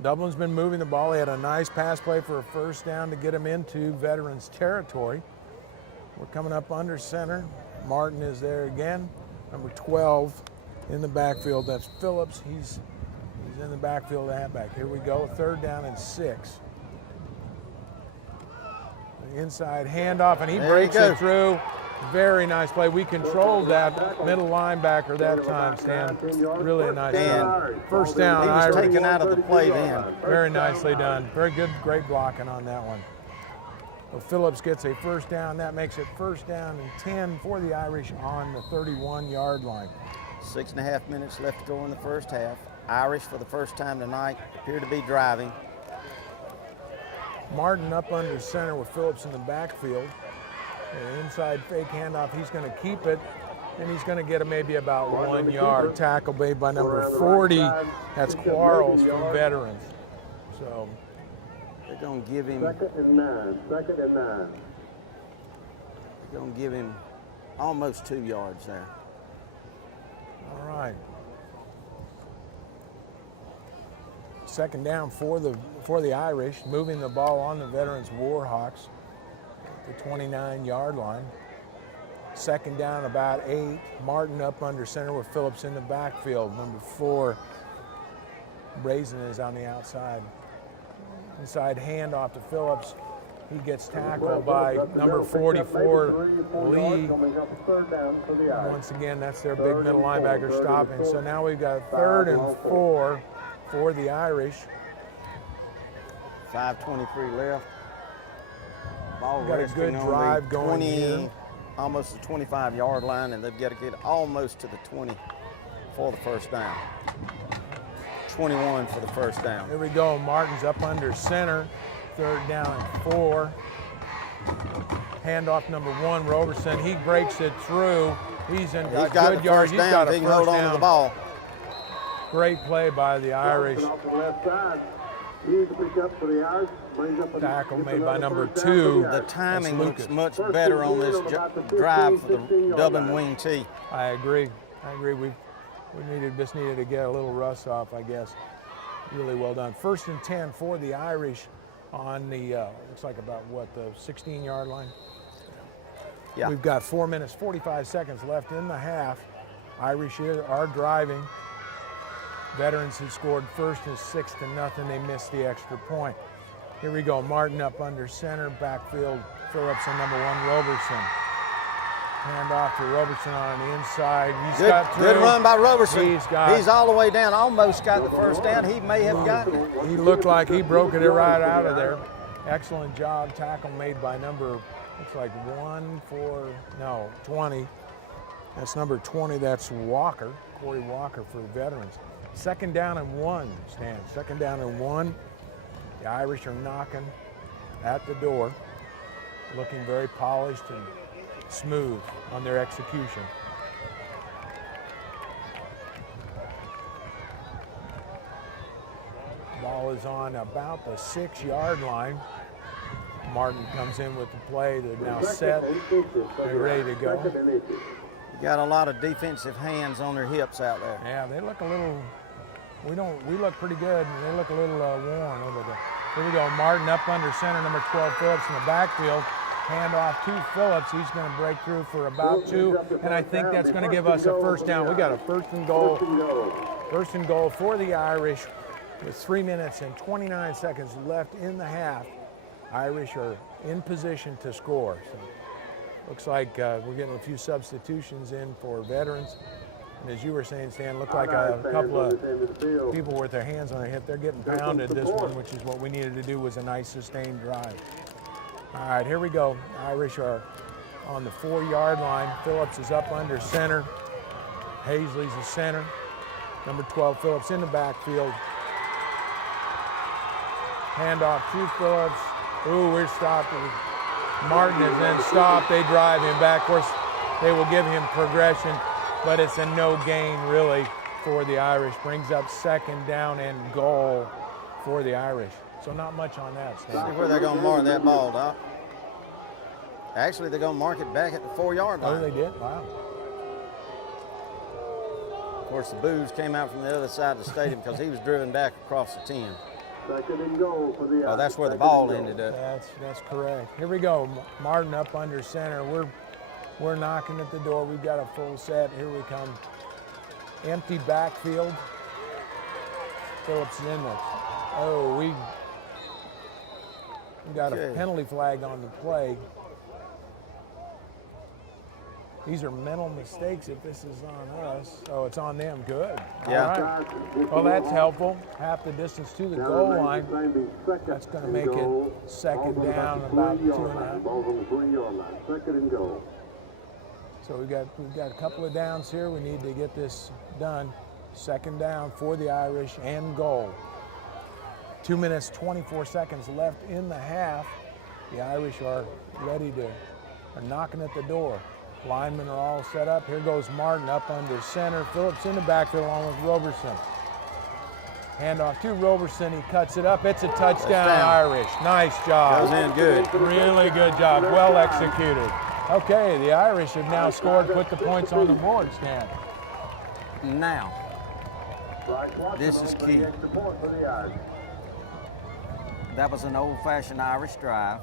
Dublin's been moving the ball. He had a nice pass play for a first down to get him into Veterans territory. We're coming up under center. Martin is there again. Number 12 in the backfield. That's Phillips. He's in the backfield, halfback. Here we go. Third down and 6. The inside handoff, and he breaks it through. Very nice play. We controlled that middle linebacker that time, Stan. Really a nice job. First down, He was Irish. taken out of the play then. Very nicely done. Very good, great blocking on that one. Well, Phillips gets a first down. That makes it first down and 10 for the Irish on the 31-yard line. 6.5 minutes left to go in the first half. Irish, for the first time tonight, appear to be driving. Martin up under center with Phillips in the backfield. An inside fake handoff, he's going to keep it, and he's going to get maybe about 1 yard. Tackle made by number 40. That's Quarles from Veterans. So they're going to give him. Second and 9. Going to give him almost 2 yards there. All right. Second down for the Irish, moving the ball on the veterans Warhawks, the 29-yard line. Second down, about 8. Martin up under center with Phillips in the backfield. Number 4, Brazen is on the outside. Inside handoff to Phillips. He gets tackled by number 44, Lee. Once again, that's their big middle linebacker stopping. So now we've got 3rd and 4 for the Irish. 5:23 left. Ball We've got a good drive going here. Almost the 25-yard line, and they've got to get almost to the 20 for the first down. 21 for the first down. Here we go. Martin's up under center. 3rd down and 4. Handoff number 1, Roberson. He breaks it through. He's in good yard. He's got a he can first hold on down. to the ball. Great play by the Irish. Off the left side. He's a pick up for the Irish. Brings up Tackle made by number 2. The timing looks much better on this drive for the Dublin wing T. I agree. We just needed to get a little rust off, I guess. Really well done. 1st and 10 for the Irish on the, looks like about what, the 16-yard line? Yeah. We've got 4 minutes, 45 seconds left in the half. Irish are driving. Veterans had scored first and 6-0. They missed the extra point. Here we go. Martin up under center, backfield. Phillips and number 1, Roberson. Hand off to Roberson on the inside. Good run by Roberson. He's all the way down. Almost got the first down. He may have gotten it. He looked like he broke it right out of there. Excellent job. Tackle made by number, looks like 20. That's number 20. That's Walker, Corey Walker for the veterans. 2nd down and 1, Stan. 2nd down and 1. The Irish are knocking at the door, looking very polished and smooth on their execution. Ball is on about the 6-yard line. Martin comes in with the play. They're now set. They're ready to go. You got a lot of defensive hands on their hips out there. Yeah, they look a little. We look pretty good, and they look a little worn over there. Here we go. Martin up under center, number 12 Phillips in the backfield. Hand off to Phillips. He's going to break through for about 2, and I think that's going to give us a first down. We got a 1st and goal. 1st and goal for the Irish with 3 minutes and 29 seconds left in the half. Irish are in position to score. So looks like we're getting a few substitutions in for veterans. And as you were saying, Stan, looked like a couple of people with their hands on their hip. They're getting pounded this one, which is what we needed to do, was a nice sustained drive. All right, here we go. Irish are on the 4-yard line. Phillips is up under center. Hazley's the center. Number 12 Phillips in the backfield. Handoff to Phillips. Ooh, we're stopped. Martin is then stopped. They drive him back. Of course, they will give him progression, but it's a no gain really for the Irish. Brings up 2nd down and goal for the Irish. So not much on that. See where they're going to mark that ball, Doc. Actually, they're going to mark it back at the 4-yard line. Oh, they did? Wow. Of course, the boos came out from the other side of the stadium because he was driven back across the 10. 2nd and goal for the Oh, that's where the ball ended up. That's correct. Here we go. Martin up under center. We're knocking at the door. We've got a full set. Here we come. Empty backfield. Phillips in there. Oh, we got a penalty flag on the play. These are mental mistakes if this is on us. Oh, it's on them. Good. Yeah. All right. Well, that's helpful. Half the distance to the goal line. That's going to make it 2nd down, about 2.5. Ball on the 3-yard line. 2nd and goal. So we've got a couple of downs here. We need to get this done. 2nd down for the Irish and goal. 2 minutes, 24 seconds left in the half. The Irish are knocking at the door. Linemen are all set up. Here goes Martin up under center. Phillips in the backfield along with Roberson. Handoff to Roberson. He cuts it up. It's a touchdown, Irish. Nice job. Goes in good. Really good job. Well executed. Okay, the Irish have now scored, put the points on the board, Stan. Now, this is key. That was an old-fashioned Irish drive.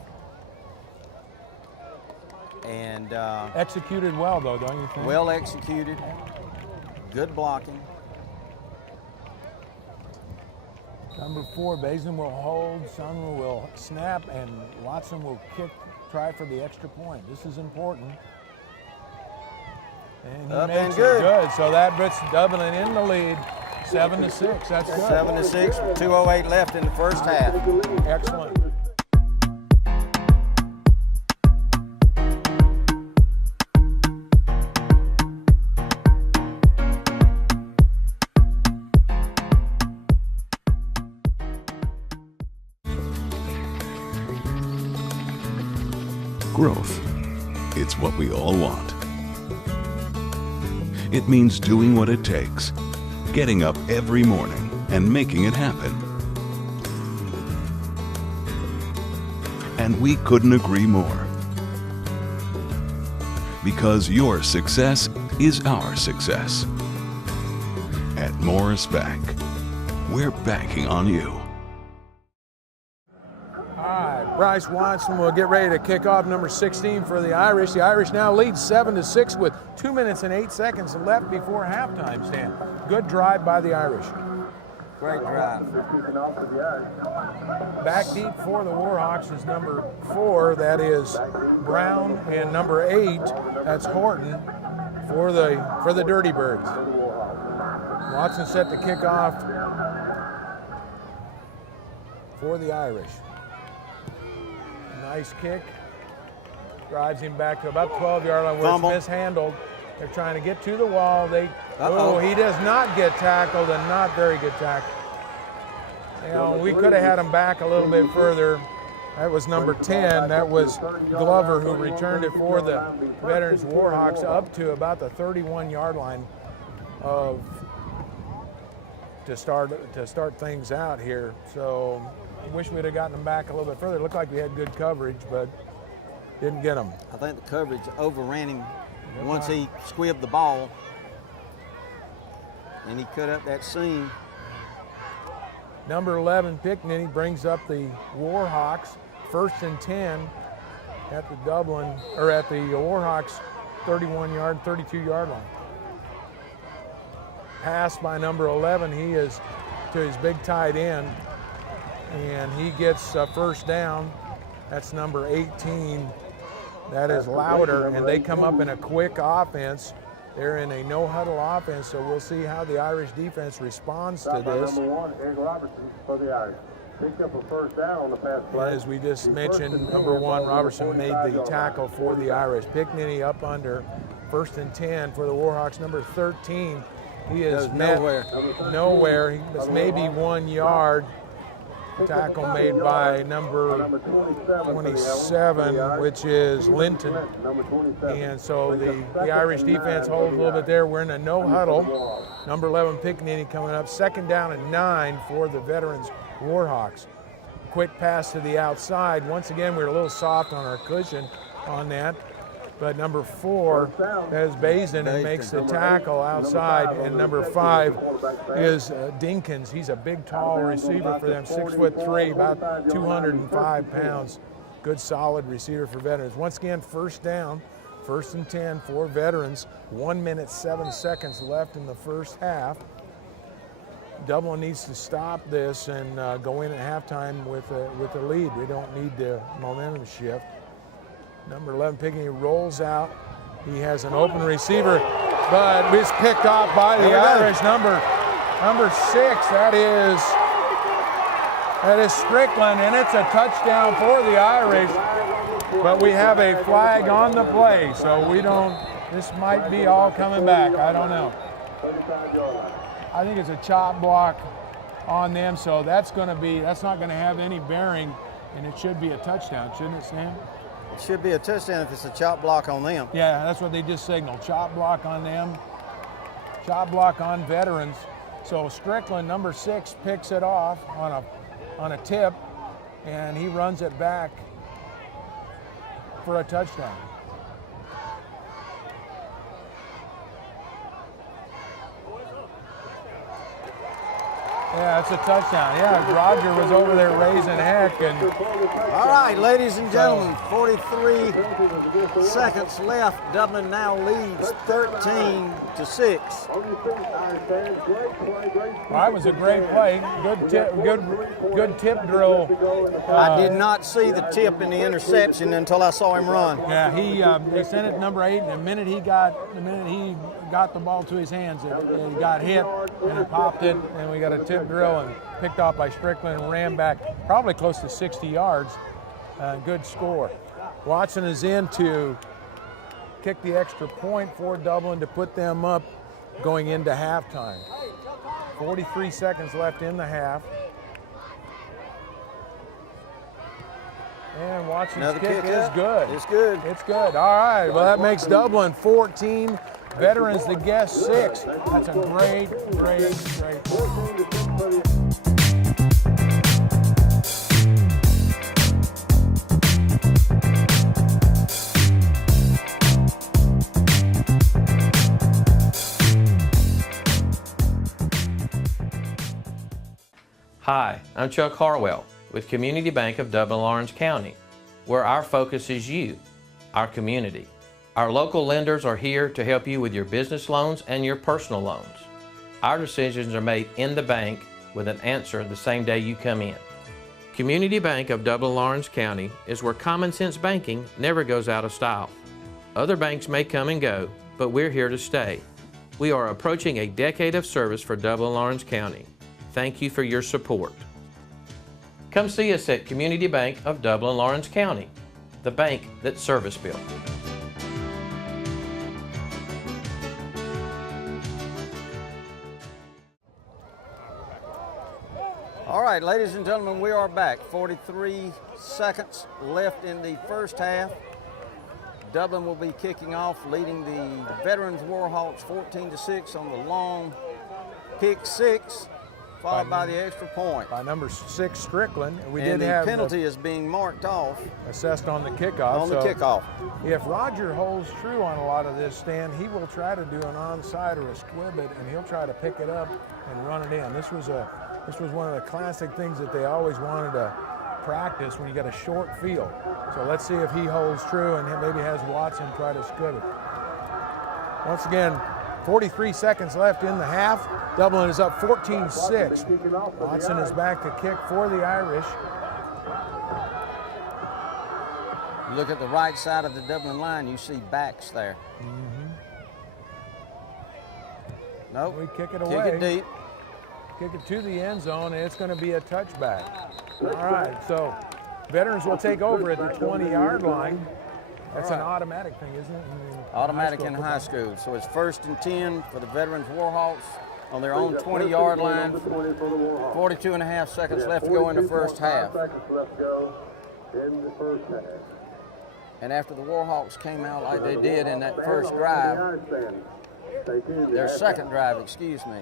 And executed well, though, don't you think? Well executed. Good blocking. Number 4, Basin will hold, Sun will snap, and Watson will try for the extra point. This is important. And he makes it good. So that puts Dublin in the lead, 7-6. That's good. 7-6 with 2:08 left in the first half. Excellent. Growth. It's what we all want. It means doing what it takes, getting up every morning and making it happen. And we couldn't agree more. Because your success is our success. At Morris Bank, we're banking on you. Bryce Watson will get ready to kick off, number 16 for the Irish. The Irish now lead 7-6 with 2 minutes and 8 seconds left before halftime, Stan. Good drive by the Irish. Great drive. Back deep for the Warhawks is number 4, that is Brown, and number 8, that's Horton for the Dirty Birds. Watson set to kick off for the Irish. Nice kick, drives him back to about 12-yard line where it's mishandled. They're trying to get to the wall. He does not get tackled, and not very good tackle. You know, we could have had him back a little bit further. That was number 10. That was Glover, who returned it for the Veterans Warhawks up to about the 31-yard line to start things out here. So I wish we'd have gotten him back a little bit further. It looked like we had good coverage, but didn't get him. I think the coverage overran him once he squibbed the ball, and he cut up that seam. Number 11, Pickney, brings up the Warhawks, 1st and 10 at the Warhawks 32-yard line. Pass by number 11, he is to his big tight end, and he gets a first down. That's number 18. That is Louder, and they come up in a quick offense. They're in a no-huddle offense, so we'll see how the Irish defense responds to this. Number 1, Eric Robertson for the Irish. Picked up a first down on the pass play. As we just mentioned, number 1, Robertson made the tackle for the Irish. Pickney up under, 1st and 10 for the Warhawks. Number 13, he is nowhere. It's maybe 1 yard. Tackle made by number 27, which is Linton. And so the Irish defense holds a little bit there. We're in a no huddle. Number 11, Pickney, coming up. 2nd down and 9 for the Veterans Warhawks. Quick pass to the outside. Once again, we're a little soft on our cushion on that. But number 4, that is Basin, and makes the tackle outside. And number 5 is Dinkins. He's a big, tall receiver for them, 6'3", about 205 pounds. Good, solid receiver for Veterans. Once again, first down, 1st and 10 for Veterans. 1 minute, 7 seconds left in the first half. Dublin needs to stop this and go in at halftime with a lead. We don't need the momentum shift. Number 11, Pickney rolls out. He has an open receiver, but it's picked off by the Irish. Number 6, that is Strickland, and it's a touchdown for the Irish. But we have a flag on the play, so this might be all coming back. I don't know. I think it's a chop block on them, so that's not going to have any bearing, and it should be a touchdown, shouldn't it, Sam? It should be a touchdown if it's a chop block on them. Yeah, that's what they just signaled. Chop block on them, chop block on Veterans. So Strickland, number 6, picks it off on a tip, and he runs it back for a touchdown. Yeah, it's a touchdown. Yeah, Roger was over there raising heck. And all right, ladies and gentlemen, 43 seconds left. Dublin now leads 13-6. Well, that was a great play. Good tip drill. I did not see the tip in the interception until I saw him run. Yeah, he sent it to number 8, and the minute he got the ball to his hands, it got hit and it popped it, and we got a tip drill and picked off by Strickland and ran back probably close to 60 yards. Good score. Watson is in to kick the extra point for Dublin to put them up going into halftime. 43 seconds left in the half. And Watson's kick is good. It's good. It's good. All right. Well, that makes Dublin 14. Veterans the guest 6. That's a great play. Hi, I'm Chuck Harwell with Community Bank of Dublin-Lawrence County, where our focus is you, our community. Our local lenders are here to help you with your business loans and your personal loans. Our decisions are made in the bank with an answer the same day you come in. Community Bank of Dublin-Lawrence County is where common sense banking never goes out of style. Other banks may come and go, but we're here to stay. We are approaching a decade of service for Dublin-Lawrence County. Thank you for your support. Come see us at Community Bank of Dublin-Lawrence County, the bank that's service-built. All right, ladies and gentlemen, we are back. 43 seconds left in the first half. Dublin will be kicking off, leading the Veterans Warhawks 14-6 on the long pick 6. Followed by the extra point. By number 6, Strickland. And the penalty is being marked off. Assessed on the kickoff. On the kickoff. If Roger holds true on a lot of this, Stan, he will try to do an onside or a squibbit, and he'll try to pick it up and run it in. This was one of the classic things that they always wanted to practice when you got a short field. So let's see if he holds true and maybe has Watson try to squibb it. Once again, 43 seconds left in the half. Dublin is up 14-6. Watson is back to kick for the Irish. You look at the right side of the Dublin line, you see backs there. Nope. We kick it away. Kick it deep. Kick it to the end zone, and it's going to be a touchback. All right, so Veterans will take over at the 20-yard line. That's an automatic thing, isn't it? Automatic in high school. So it's 1st and 10 for the Veterans Warhawks on their own 20-yard line. 42 and a half seconds left to go in the first half. And after the Warhawks came out like they did in that first drive, their second drive, excuse me,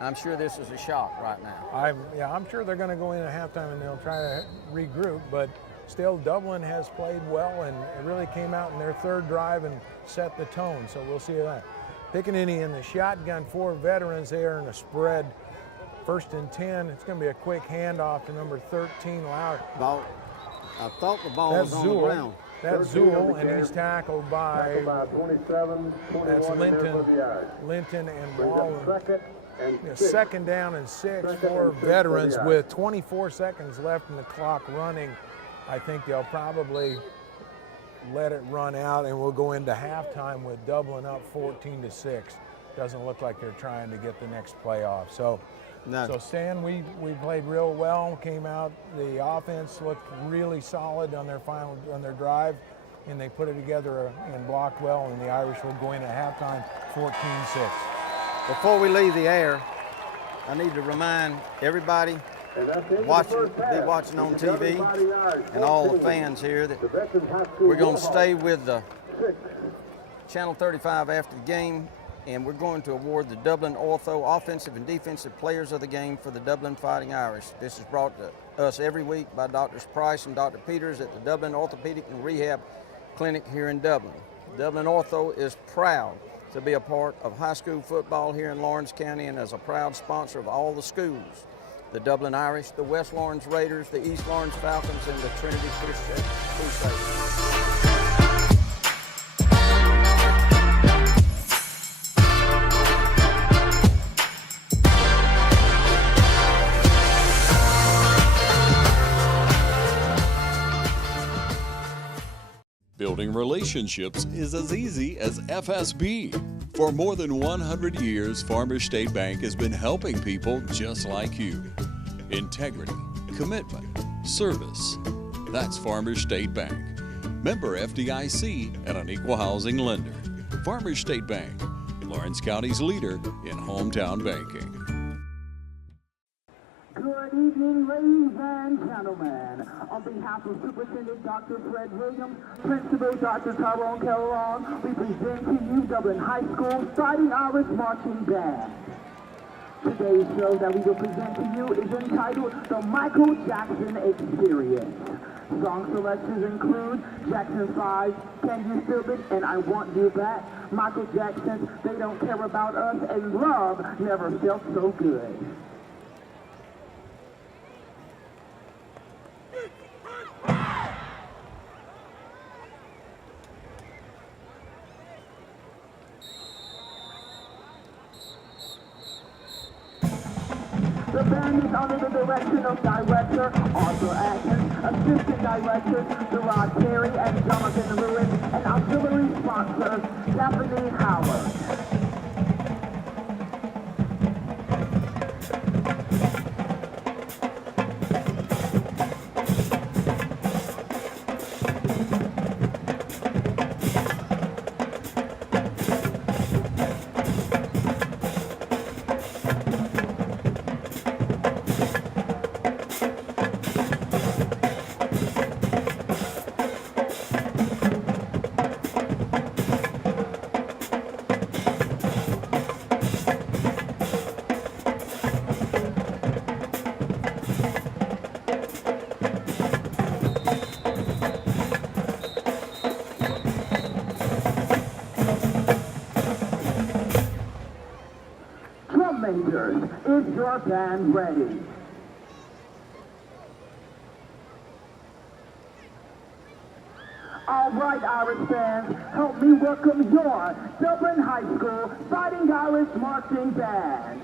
I'm sure this is a shock right now. I'm sure they're going to go in at halftime and they'll try to regroup, but still, Dublin has played well, and it really came out in their third drive and set the tone, so we'll see that. Pickaninny in the shotgun for Veterans there in a spread. 1st and 10. It's going to be a quick handoff to number 13, Lauer. I thought the ball was on the ground. That's Zool, and he's tackled by 27, that's Linton and Wallen. Second down and 6 for Veterans with 24 seconds left in the clock running. I think they'll probably let it run out, and we'll go into halftime with Dublin up 14-6. Doesn't look like they're trying to get the next play off. So Stan, we played real well. Came out. The offense looked really solid on their drive, and they put it together and blocked well. And the Irish will go in at halftime 14-6. Before we leave the air, I need to remind everybody watching on TV and all the fans here that we're going to stay with the Channel 35 after the game, and we're going to award the Dublin Ortho Offensive and Defensive Players of the Game for the Dublin Fighting Irish. This is brought to us every week by Drs. Price and Dr. Peters at the Dublin Orthopedic and Rehab Clinic here in Dublin. Dublin Ortho is proud to be a part of high school football here in Lawrence County and as a proud sponsor of all the schools, the Dublin Irish, the West Lawrence Raiders, the East Lawrence Falcons, and the Trinity Crusaders. Building relationships is as easy as FSB. For more than 100 years, Farmers State Bank has been helping people just like you. Integrity, commitment, service. That's Farmers State Bank. Member FDIC and an equal housing lender. Farmers State Bank, Lawrence County's leader in hometown banking. Good evening, ladies and gentlemen. On behalf of Superintendent Dr. Fred Williams, Principal Dr. Tyrone Kellogg, we present to you Dublin High School Fighting Irish Marching Band. Today's show that we will present to you is entitled The Michael Jackson Experience. Song selections include Jackson 5, Can You Feel It, and I Want You Back, Michael Jackson's They Don't Care About Us, and Love Never Felt So Good. The band is under the direction of Director Arthur Atkins, Assistant Directors Gerard Terry and Jonathan Lewis, and auxiliary sponsor Stephanie Howard. Is your band ready? All right, Irish fans, help me welcome your Dublin High School Fighting Irish Marching Band.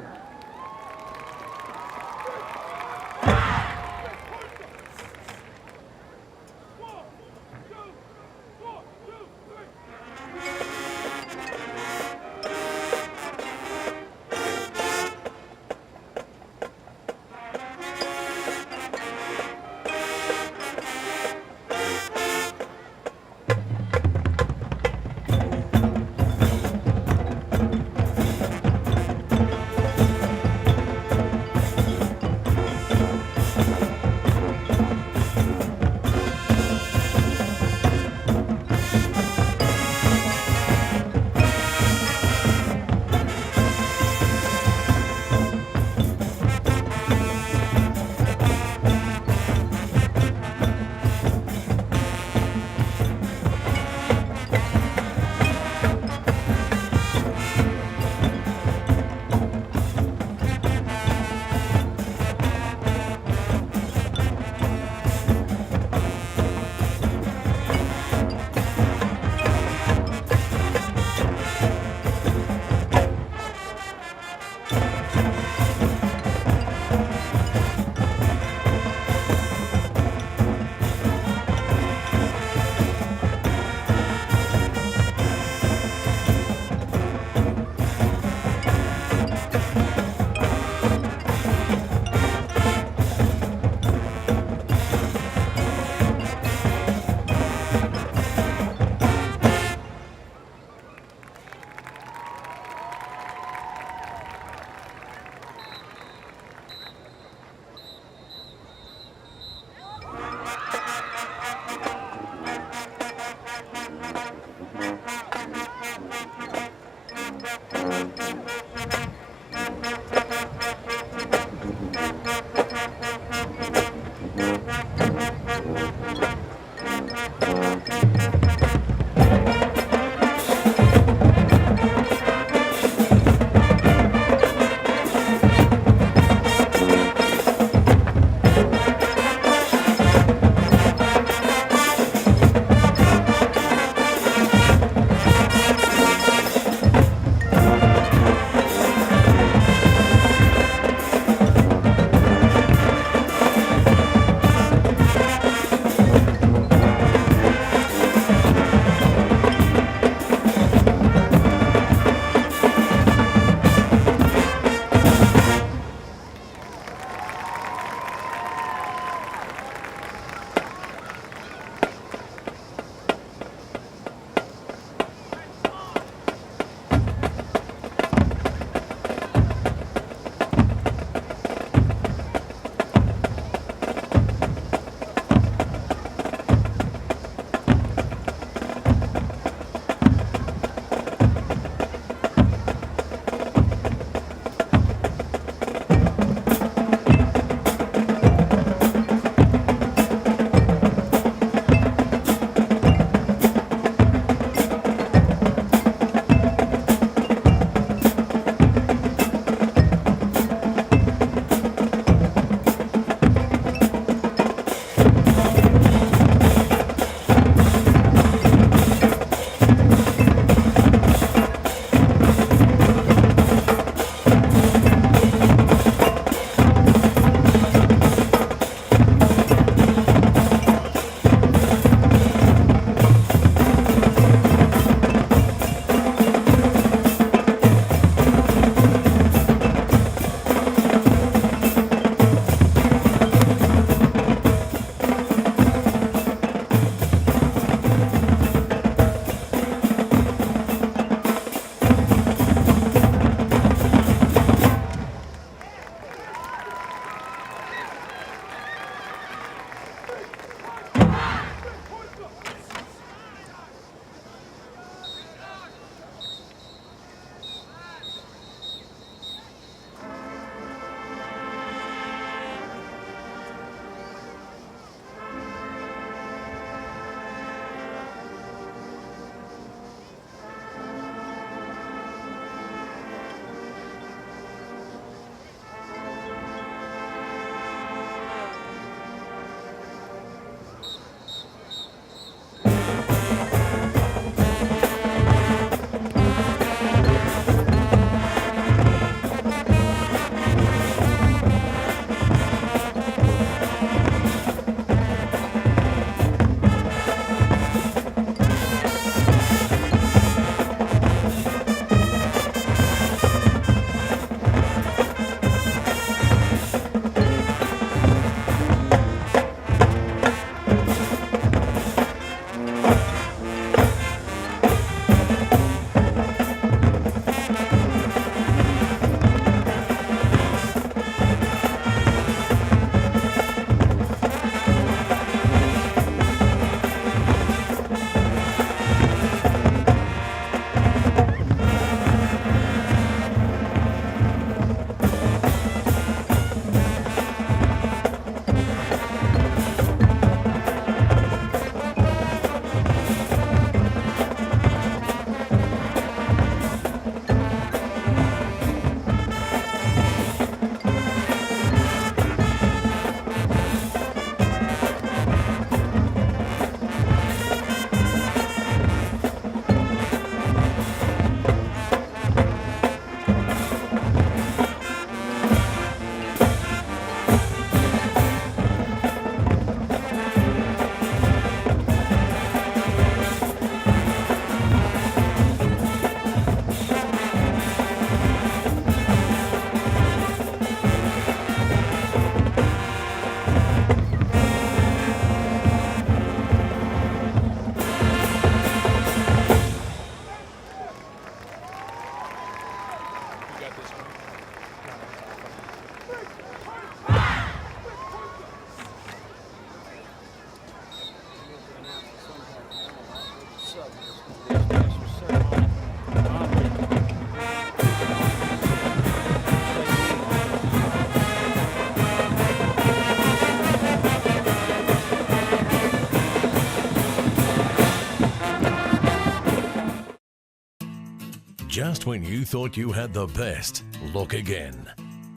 Just when you thought you had the best, look again.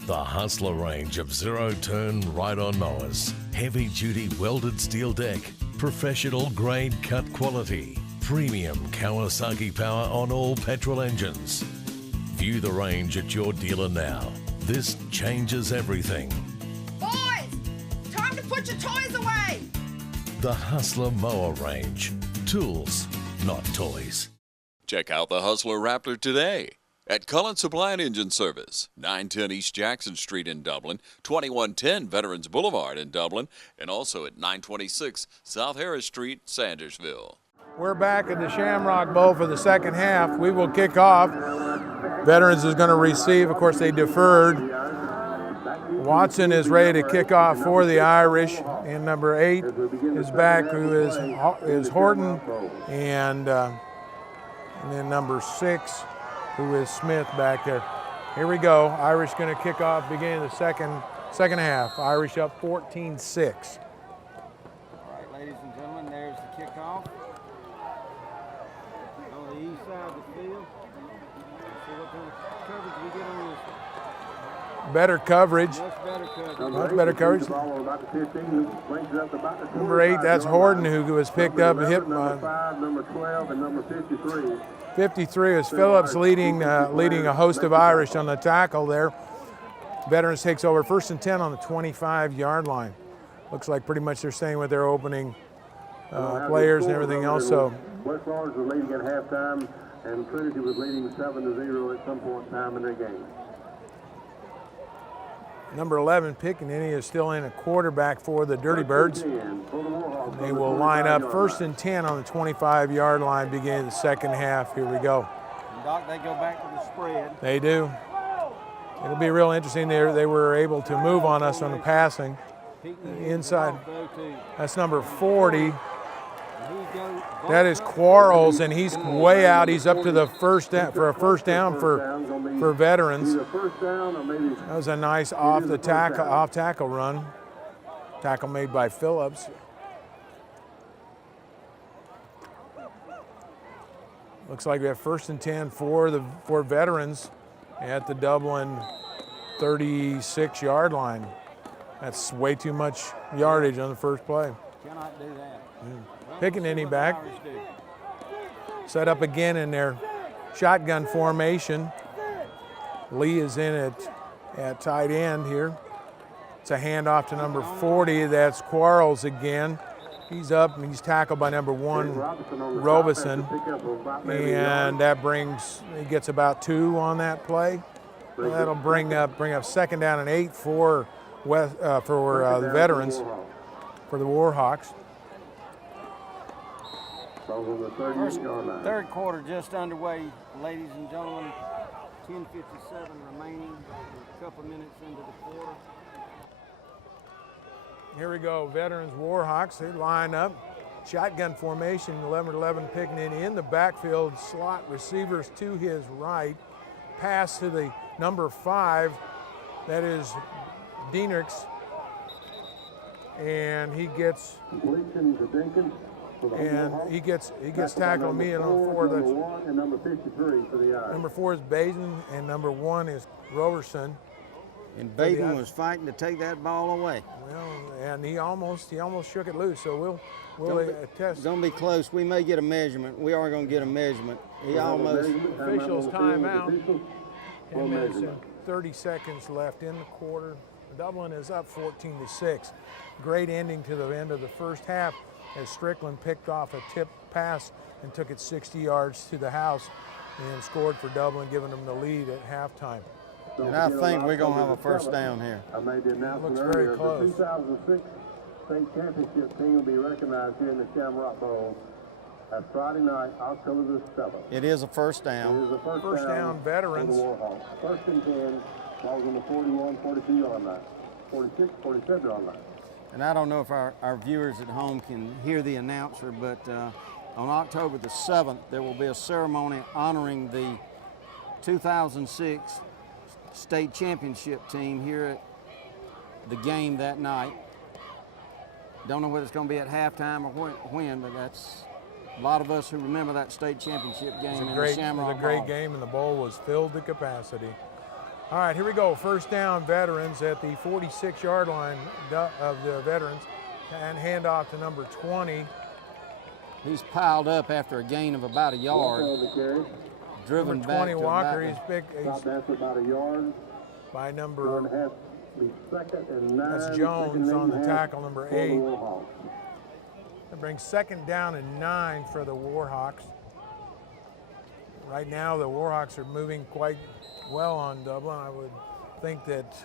The Hustler range of zero-turn ride-on mowers. Heavy-duty welded steel deck. Professional grade cut quality. Premium Kawasaki power on all petrol engines. View the range at your dealer now. This changes everything. Boys, time to put your toys away. The Hustler mower range. Tools, not toys. Check out the Hustler Raptor today at Cullen Supply and Engine Service, 910 East Jackson Street in Dublin, 2110 Veterans Boulevard in Dublin, and also at 926 South Harris Street, Sandersville. We're back at the Shamrock Bowl for the second half. We will kick off. Veterans is going to receive. Of course, they deferred. Watson is ready to kick off for the Irish, and number 8 is back, who is Horton, and then number 6, who is Smith back there. Here we go. Irish going to kick off beginning of the second half. Irish up 14-6. All right, ladies and gentlemen, there's the kickoff. On the east side of the field. Let's see what kind of coverage we get on this. Better coverage. Much better coverage. Number 8, that's Horton, who was picked up and hit. Number 12 and number 53. 53 is Phillips leading a host of Irish on the tackle there. Veterans takes over 1st and 10 on the 25-yard line. Looks like pretty much they're staying with their opening players and everything else. So West Lawrence was leading at halftime, and Trinity was leading 7-0 at some point in time in their game. number 11, Pickaninny, is still in a quarterback for the Dirty Birds. They will line up 1st and 10 on the 25-yard line beginning the second half. Here we go. And Doc, they go back to the spread. They do. It'll be real interesting. They were able to move on us on the passing. Inside. That's number 40. That is Quarles, and he's way out. He's up to the first down for a first down for veterans. That was a nice off tackle run. Tackle made by Phillips. Looks like we have 1st and 10 for veterans at the Dublin 36-yard line. That's way too much yardage on the first play. Cannot do that. Pickaninny back. Set up again in their shotgun formation. Lee is in at tight end here. It's a handoff to number 40. That's Quarles again. He's up and he's tackled by number 1, Robeson. And that he gets about 2 on that play. Well, that'll bring up 2nd down and 8 for the veterans, for the Warhawks. Third quarter just underway, ladies and gentlemen. 10:57 remaining, a couple minutes into the quarter. Here we go, veterans Warhawks. They line up, shotgun formation, 11-11 Pickaninny in the backfield, slot receivers to his right. Pass to the number 5, that is Dienerks, and he gets tackled me and number 4. That's number 53 for the eye. Number 4 is Baden, and number 1 is Roberson. And Baden was fighting to take that ball away. Well, and he almost shook it loose. So we'll test. It's gonna be close. We may get a measurement. We are gonna get a measurement. He almost. Officials timeout. 10 minutes and 30 seconds left in the quarter. Dublin is up 14-6. Great ending to the end of the first half as Strickland picked off a tip pass and took it 60 yards to the house and scored for Dublin, giving them the lead at halftime. And I think we're going to have a first down here. I made the announcement Looks very earlier. close. The 2006 state championship team will be recognized here in the Shamrock Bowl. That's Friday night, October the 7th. It is a first down. It is a First down, veterans. For the Warhawks. 1st and 10, balls on the 41, 42-yard line, 46, 47-yard line. And I don't know if our viewers at home can hear the announcer, but on October the 7th, there will be a ceremony honoring the 2006 state championship team here at the game that night. Don't know whether it's going to be at halftime or when, but that's a lot of us who remember that state championship game in the Shamrock. It was a great game, and the bowl was filled to capacity. All right, here we go. First down, veterans at the 46-yard line of the veterans, and handoff to number 20. He's piled up after a gain of about a yard. Driven number 20 back Walker, he's about a yard. By number, second and 9, that's Jones on the tackle, number 8. Warhawks. That brings 2nd down and 9 for the Warhawks. Right now, the Warhawks are moving quite well on Dublin. I would think that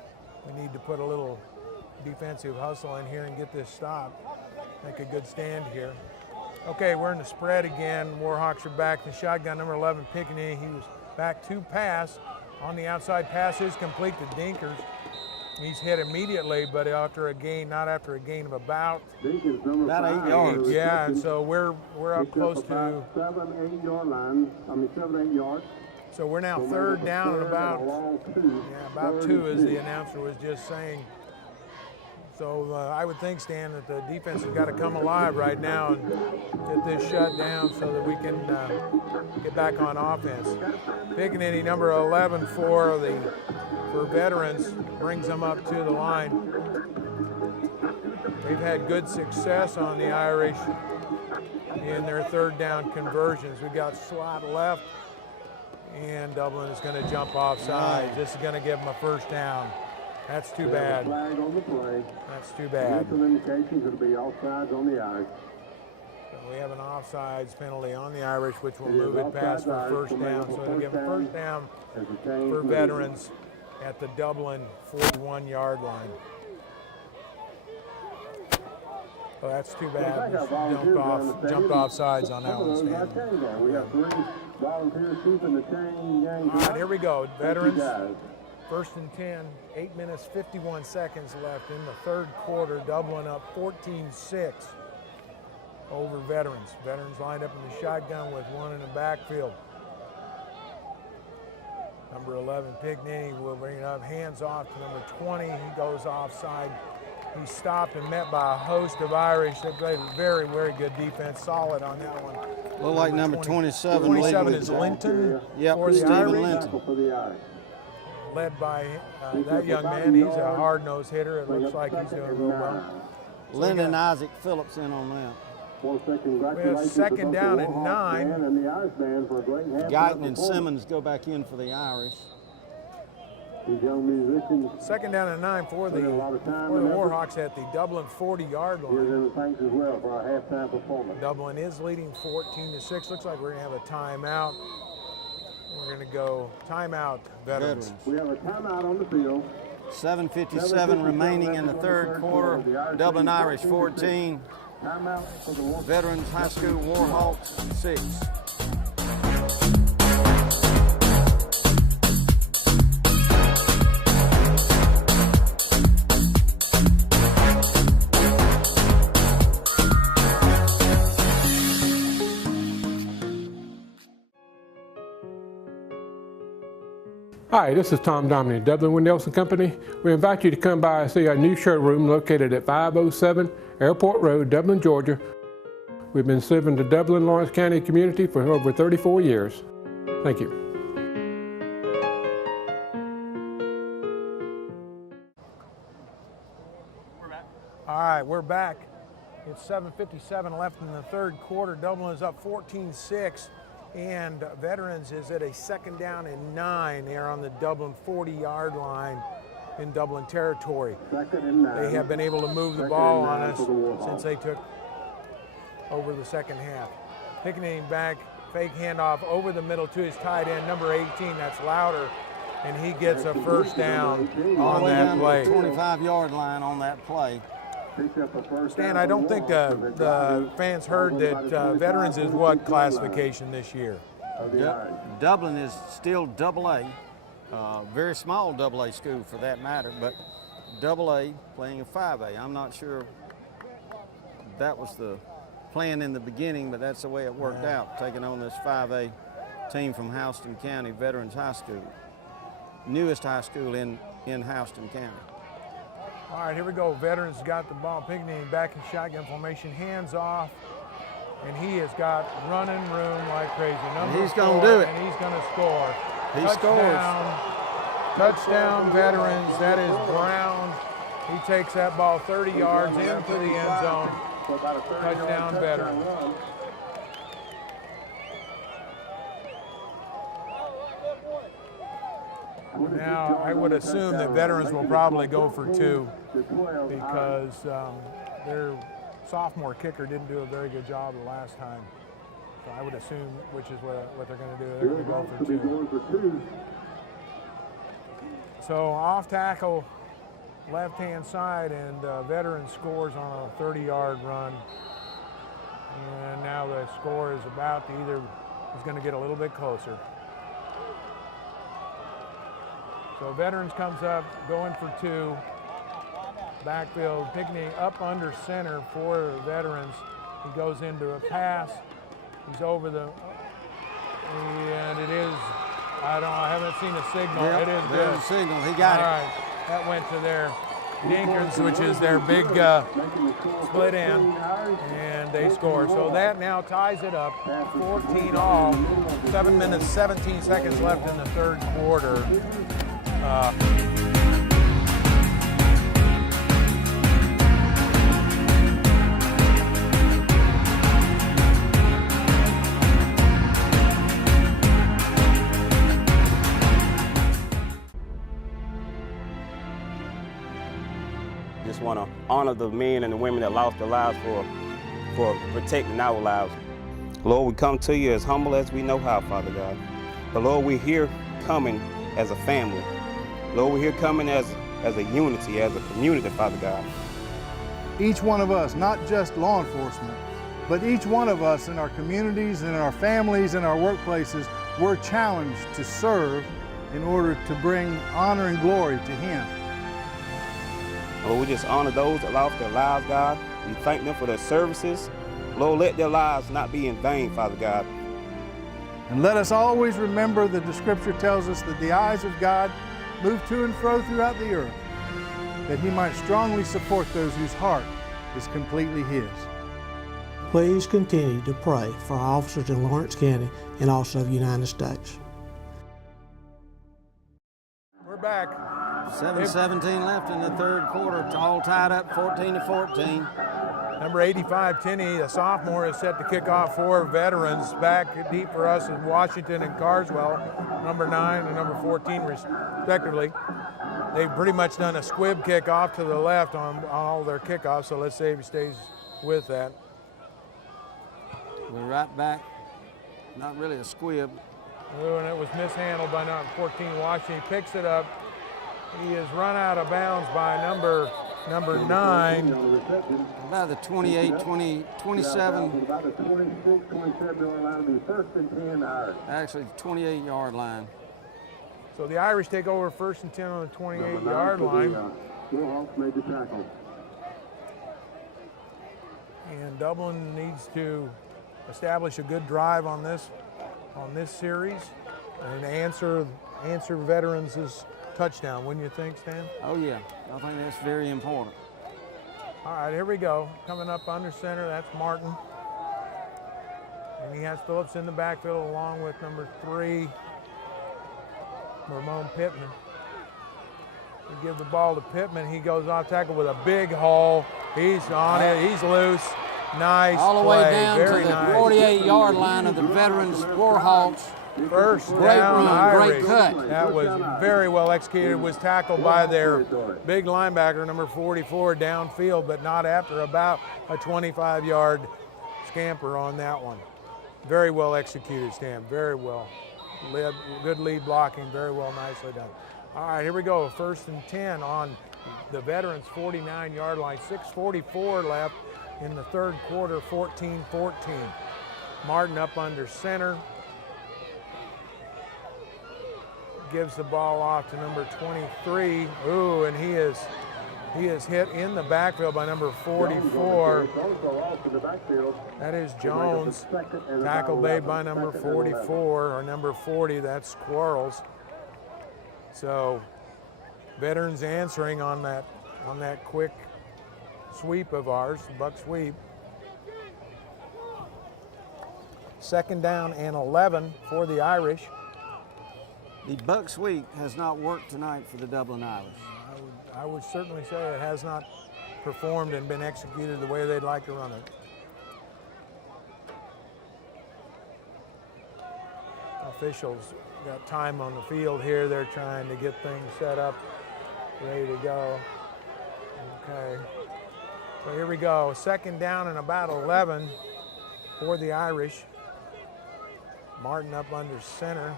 we need to put a little defensive hustle in here and get this stop. Make a good stand here. Okay, we're in the spread again. Warhawks are back to shotgun, number 11, Pickaninny. He was back to pass. On the outside pass is complete to Dinkers. He's hit immediately, but after a gain, not after a gain of about 8 yards. Yeah, and so we're up close to 7, 8 yard line. 7, 8 yards. So we're now 3rd down and about 2, as the announcer was just saying. So I would think, Stan, that the defense has got to come alive right now and get this shut down so that we can get back on offense. Pickaninny, number 11 for veterans, brings them up to the line. They've had good success on the Irish in their 3rd down conversions. We've got slot left, and Dublin is going to jump off sides. This is going to give them a first down. That's too bad. Flag on the play. That's too bad. Some indications it'll be offsides on the Irish. So we have an offsides penalty on the Irish, which will move it past for first down. So it'll give a first down for veterans at the Dublin 41-yard line. Oh, that's too bad. Jumped off sides on that one, Stan. We have 3 volunteers keeping the chain gang. All right, here we go. Veterans, 1st and 10, 8 minutes, 51 seconds left in the 3rd quarter. Dublin up 14-6. over Veterans. Veterans lined up in the shotgun with one in the backfield. Number 11, Pignini will bring it up, hands off to number 20. He goes offside. He's stopped and met by a host of Irish. They played very, very good defense, solid on that one. Look like number 27. 27 is Linton. Yep, for the Stephen Irish. Linton. Led by that young man. He's a hard-nosed hitter. It looks like he's doing real well. Lyndon Isaac Phillips in on that. We have second down and 9. Guyton and Simmons go back in for the Irish. Second down and 9 for the Warhawks at the Dublin 40-yard line. Dublin is leading 14-6. Looks like we're going to have a timeout. We're going to go timeout, Veterans. We have a timeout on the field. 7:57 remaining in the third quarter. Dublin Irish 14. Veterans High School Warhawks 6. Hi, this is Tom Dominic, Dublin Windelson Company. We invite you to come by and see our new showroom located at 507 Airport Road, Dublin, Georgia. We've been serving the Dublin Lawrence County community for over 34 years. Thank you. All right, we're back. It's 7:57 left in the third quarter. Dublin is up 14-6. And Veterans is at a second down and 9. They're on the Dublin 40-yard line in Dublin territory. They have been able to move the ball on us since they took over the second half. Picking back, fake handoff over the middle to his tight end, number 18, that's Louder, and he gets a first down on that play. 25-yard line on that play. Stan, I don't think the fans heard that Veterans is what classification this year? Dublin is still AA, very small AA school for that matter, but AA playing a 5A. I'm not sure that was the plan in the beginning, but that's the way it worked out, taking on this 5A team from Houston County, Veterans High School, newest high school in Houston County. All right, here we go. Veterans got the ball. Pignini back in shotgun formation, hands off, and he has got running room like crazy. He's going to do it. And he's going to score. He scores. Touchdown, Veterans. That is Brown. He takes that ball 30 yards into the end zone. Touchdown, Veterans. Now, I would assume that Veterans will probably go for 2 because their sophomore kicker didn't do a very good job the last time. So I would assume which is what they're going to do. They're going to go for 2. So off tackle, left-hand side, and Veterans scores on a 30-yard run. And now the score is about to is going to get a little bit closer. So Veterans comes up, going for 2. Backfield, Pigney up under center for Veterans. He goes into a pass. He's over the, and it is, I haven't seen a signal. Yep, it is there's good. a signal. He got it. All right, that went to their Dinkins, which is their big split end, and they score. So that now ties it up, 14 all. 7 minutes, 17 seconds left in the third quarter. Just want to honor the men and the women that lost their lives for protecting our lives. Lord, we come to you as humble as we know how, Father God. But Lord, we're here coming as a family. Lord, we're here coming as a unity, as a community, Father God. Each one of us, not just law enforcement, but each one of us in our communities, in our families, in our workplaces, we're challenged to serve in order to bring honor and glory to Him. Lord, we just honor those that lost their lives, God. We thank them for their services. Lord, let their lives not be in vain, Father God. And let us always remember that the Scripture tells us that the eyes of God move to and fro throughout the earth, that He might strongly support those whose heart is completely His. Please continue to pray for our officers in Lawrence County and also the United States. We're back. 7:17 left in the third quarter. It's all tied up 14-14. Number 85, Tinney, a sophomore, is set to kick off for veterans. Back deep for us is Washington and Carswell, number 9 and number 14 respectively. They've pretty much done a squib kickoff to the left on all their kickoffs, so let's see if he stays with that. We're right back. Not really a squib. Oh, and it was mishandled by number 14, Washington. He picks it up. He is run out of bounds by number 9. About the 28, 27. About the 26, 27-yard line will be first and 10 Irish. Actually, the 28-yard line. So the Irish take over first and 10 on the 28-yard line. Warhawks made the tackle. And Dublin needs to establish a good drive on this series and answer veterans' touchdown, wouldn't you think, Stan? Oh yeah, I think that's very important. All right, here we go. Coming up under center, that's Martin. And he has Phillips in the backfield along with number 3, Ramon Pittman. We give the ball to Pittman. He goes off tackle with a big hole. He's on it. He's loose. Nice all the play. way down Very to the nice. 48-yard line of the veterans Warhawks. First great down, run, Irish. great cut. That was very well executed. Was tackled by their big linebacker, number 44, downfield, but not after about a 25-yard scamper on that one. Very well executed, Stan. Very well. Good lead blocking. Very well, nicely done. All right, here we go. First and 10 on the veterans' 49-yard line. 6:44 left in the third quarter. 14-14. Martin up under center. Gives the ball off to number 23. Ooh, and he is hit in the backfield by number 44. That is Jones. Tackle made by number 44, or number 40, that's Quarles. So veterans answering on that quick sweep of ours, buck sweep. Second down and 11 for the Irish. The buck sweep has not worked tonight for the Dublin Irish. I would certainly say it has not performed and been executed the way they'd like to run it. Officials got time on the field here. They're trying to get things set up, ready to go. Okay, so here we go. Second down and about 11 for the Irish. Martin up under center.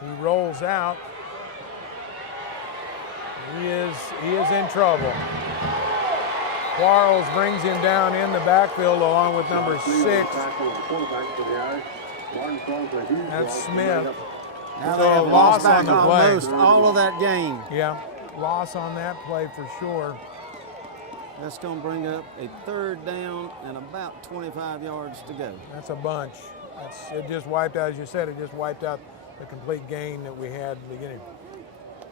He rolls out. He is in trouble. Quarles brings him down in the backfield along with number 6. That's Smith. Now So they have loss lost back on the play. almost all of that game. Yeah, loss on that play for sure. That's going to bring up a third down and about 25 yards to go. That's a bunch. It just wiped out, as you said, it just wiped out the complete gain that we had at the beginning.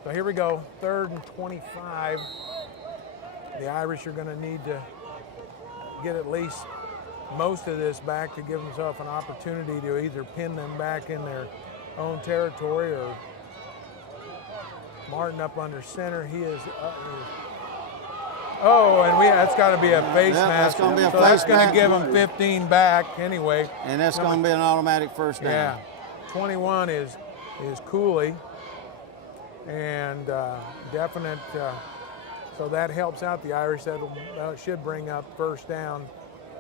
So here we go, 3rd and 25. The Irish are going to need to get at least most of this back to give themselves an opportunity to either pin them back in their own territory or Martin up under center. He is that's got to be a face mask. That's going to be a so face that's going to mask. give them 15 back anyway. And that's going to be an automatic first down. Yeah, 21 is Cooley, and definite. So that helps out the Irish. That should bring up first down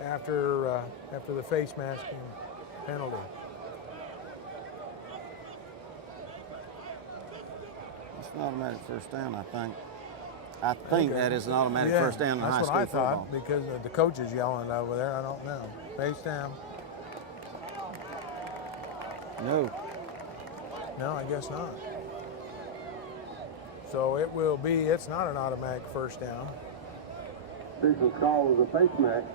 after the face masking penalty. It's an automatic first down, I think. I think that is an automatic first down in high that's school what I football. thought, because the coach is yelling over there. I don't know. Face down. No, I guess not. So it's not an automatic first down. Officials call was a face mask.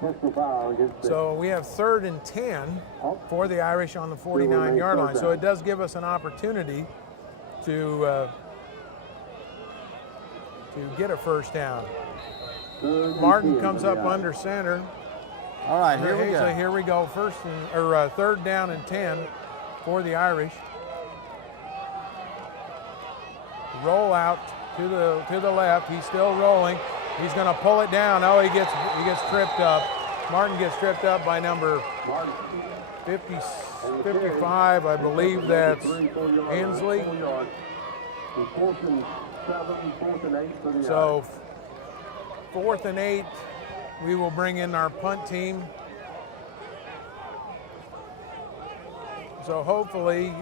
Personal foul against So we have 3rd and 10 for the Irish on the 49-yard line. So it does give us an opportunity to get a first down. Martin comes up under center. All right, here we go. Here we go. 3rd down and 10 for the Irish. Roll out to the left. He's still rolling. He's going to pull it down. Oh, he gets tripped up. Martin gets tripped up by number 55. I believe that's Hensley. So 4th and 8. We will bring in our punt team. So hopefully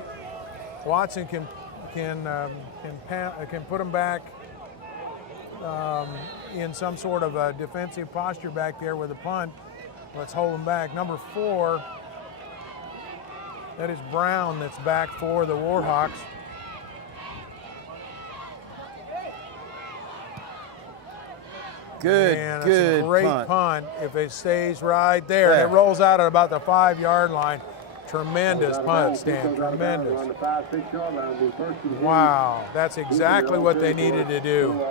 Watson can put them back in some sort of a defensive posture back there with a punt. Let's hold them back. Number 4, that is Brown that's back for the Warhawks. Good, and good it's a great punt if it stays right there. Yeah. It rolls out at about the 5-yard line. Tremendous punt, Stan, tremendous. Wow, that's exactly what they needed to do.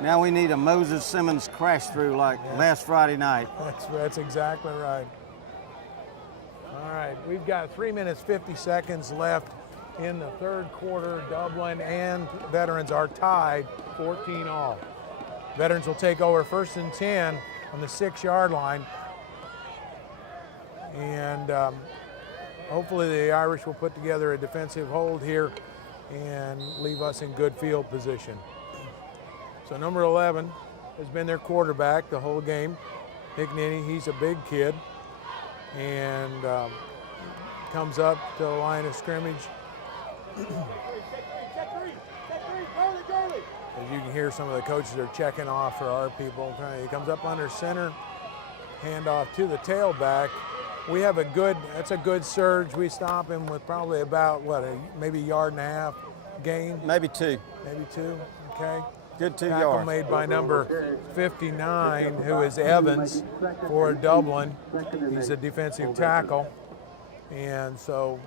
Now we need a Moses Simmons crash through like last Friday night. That's exactly right. All right, we've got 3 minutes, 50 seconds left in the 3rd quarter. Dublin and Veterans are tied 14-all. Veterans will take over 1st and 10 on the 6-yard line. And hopefully the Irish will put together a defensive hold here and leave us in good field position. So number 11 has been their quarterback the whole game. Hickney, he's a big kid, and comes up to the line of scrimmage. As you can hear, some of the coaches are checking off for our people. He comes up under center, handoff to the tailback. We have that's a good surge. We stop him with probably about, maybe a yard and a half gain? Maybe 2. Maybe 2, okay. Good 2 Tackle yards. made by number 59, who is Evans for Dublin. He's a defensive tackle. And so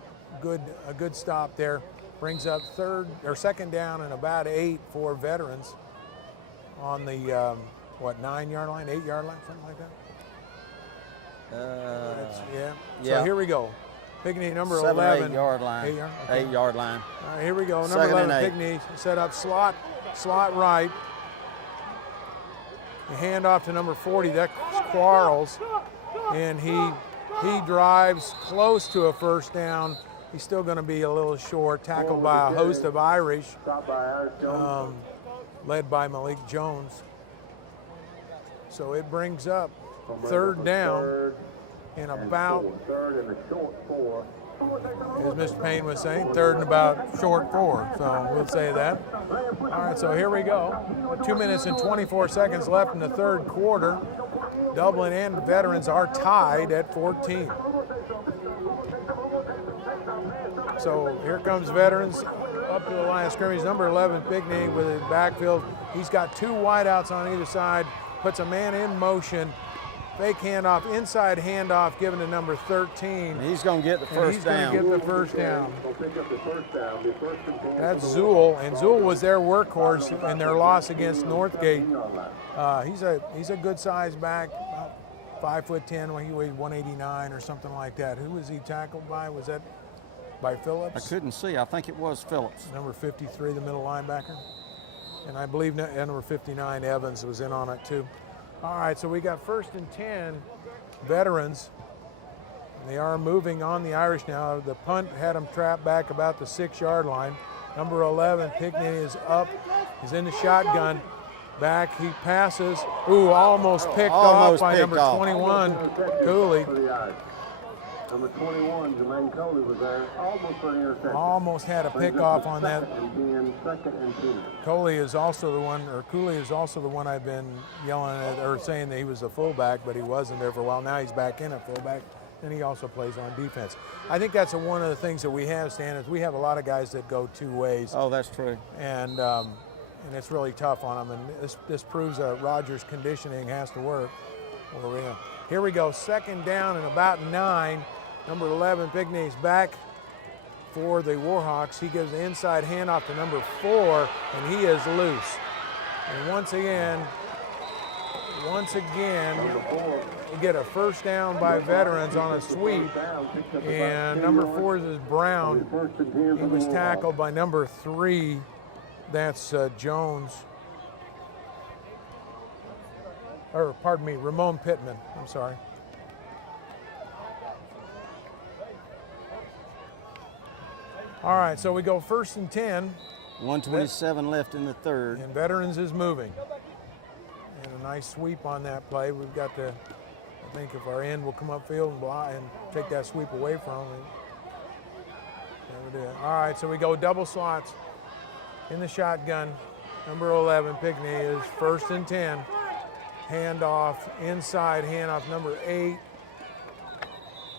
a good stop there. Brings up 2nd down and about 8 for Veterans on the 9-yard line, 8-yard line, something like that. So here we go. Pickney number 11. 8-yard line. 8-yard line. All right, here we go. Number 11, Pickney set up slot right. You hand off to number 40. That's Quarles, and he drives close to a 1st down. He's still going to be a little short, tackled by a host of Irish, led by Malik Jones. So it brings up 3rd down and about, as Mr. Payne was saying, 3rd and about short 4. So we'll say that. All right, so here we go. 2 minutes and 24 seconds left in the 3rd quarter. Dublin and Veterans are tied at 14. So here comes Veterans up to the line of scrimmage. Number 11, Pickney with his backfield. He's got 2 wideouts on either side, puts a man in motion. Fake handoff, inside handoff given to number 13. He's going to get the first down. He's going to get the first down. That's Zool, and Zool was their workhorse in their loss against Northgate. He's a good size back, about 5'10", when he weighed 189 or something like that. Who was he tackled by? Was that by Phillips? I couldn't see. I think it was Phillips. Number 53, the middle linebacker. And I believe number 59, Evans, was in on it too. All right, so we got 1st and 10, Veterans. They are moving on the Irish now. The punt had them trapped back about the 6-yard line. Number 11, Pickney, is up. He's in the shotgun. Back, he passes. Ooh, almost picked off by number 21, Cooley. Number 21, Jermaine Coley was there, almost for an interception. Almost had a pickoff on that. 2nd and 10. Cooley is also the one I've been yelling at, or saying that he was a fullback, but he wasn't there for a while. Now he's back in at fullback, and he also plays on defense. I think that's one of the things that we have, Stan, is we have a lot of guys that go 2 ways. Oh, that's true. And and it's really tough on them. And this proves that Rogers' conditioning has to work. Here we go, second down and about 9. Number 11, Pigney's back for the Warhawks. He gives the inside handoff to number 4, and he is loose. And once again, we get a first down by Veterans on a sweep, and number 4 is Brown. He was tackled by number 3, that's Jones. Or pardon me, Ramon Pittman, I'm sorry. All right, so we go 1st and 10. 1:27 left in the third. And Veterans is moving. And a nice sweep on that play. We've got to, I think if our end will come upfield and block and take that sweep away from him. All right, so we go double slots in the shotgun. Number 11, Pickney, is 1st and 10. Handoff, inside handoff, number 8.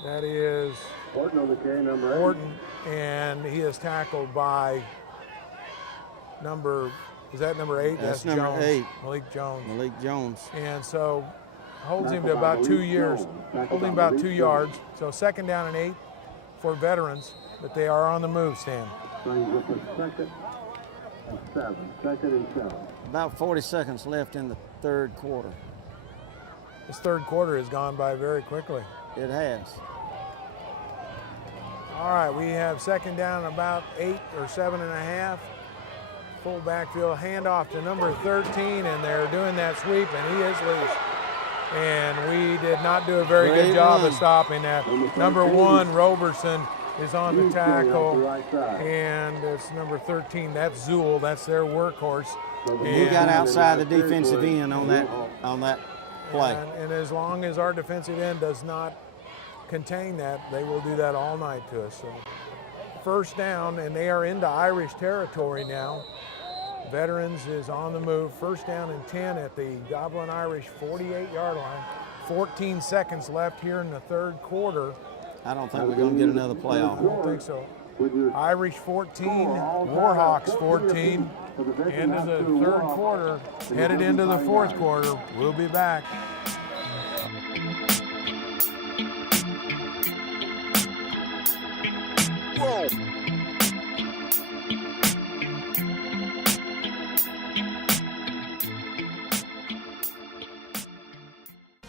That is Horton on the carry, number 8. Horton, and he is tackled by number, is that number 8? That's number Jones. 8. Malik Jones. Malik Jones. And so holds him to about 2 yards. So second down and 8 for Veterans, but they are on the move, Stan. Second and 7. About 40 seconds left in the third quarter. This third quarter has gone by very quickly. It has. All right, we have second down about 8 or 7.5. Full backfield handoff to number 13, and they're doing that sweep, and he is loose. And we did not do a very good job of stopping that. Number 1, Roberson, is on the tackle, and it's number 13. That's Zool. That's their workhorse. He got outside the defensive end on that play. And as long as our defensive end does not contain that, they will do that all night to us. So first down, and they are into Irish territory now. Veterans is on the move. First down and 10 at the Dublin Irish 48-yard line. 14 seconds left here in the third quarter. I don't think we're going to get another playoff. I don't think so. Irish 14, Warhawks 14. End of the third quarter, headed into the fourth quarter. We'll be back. Whoa.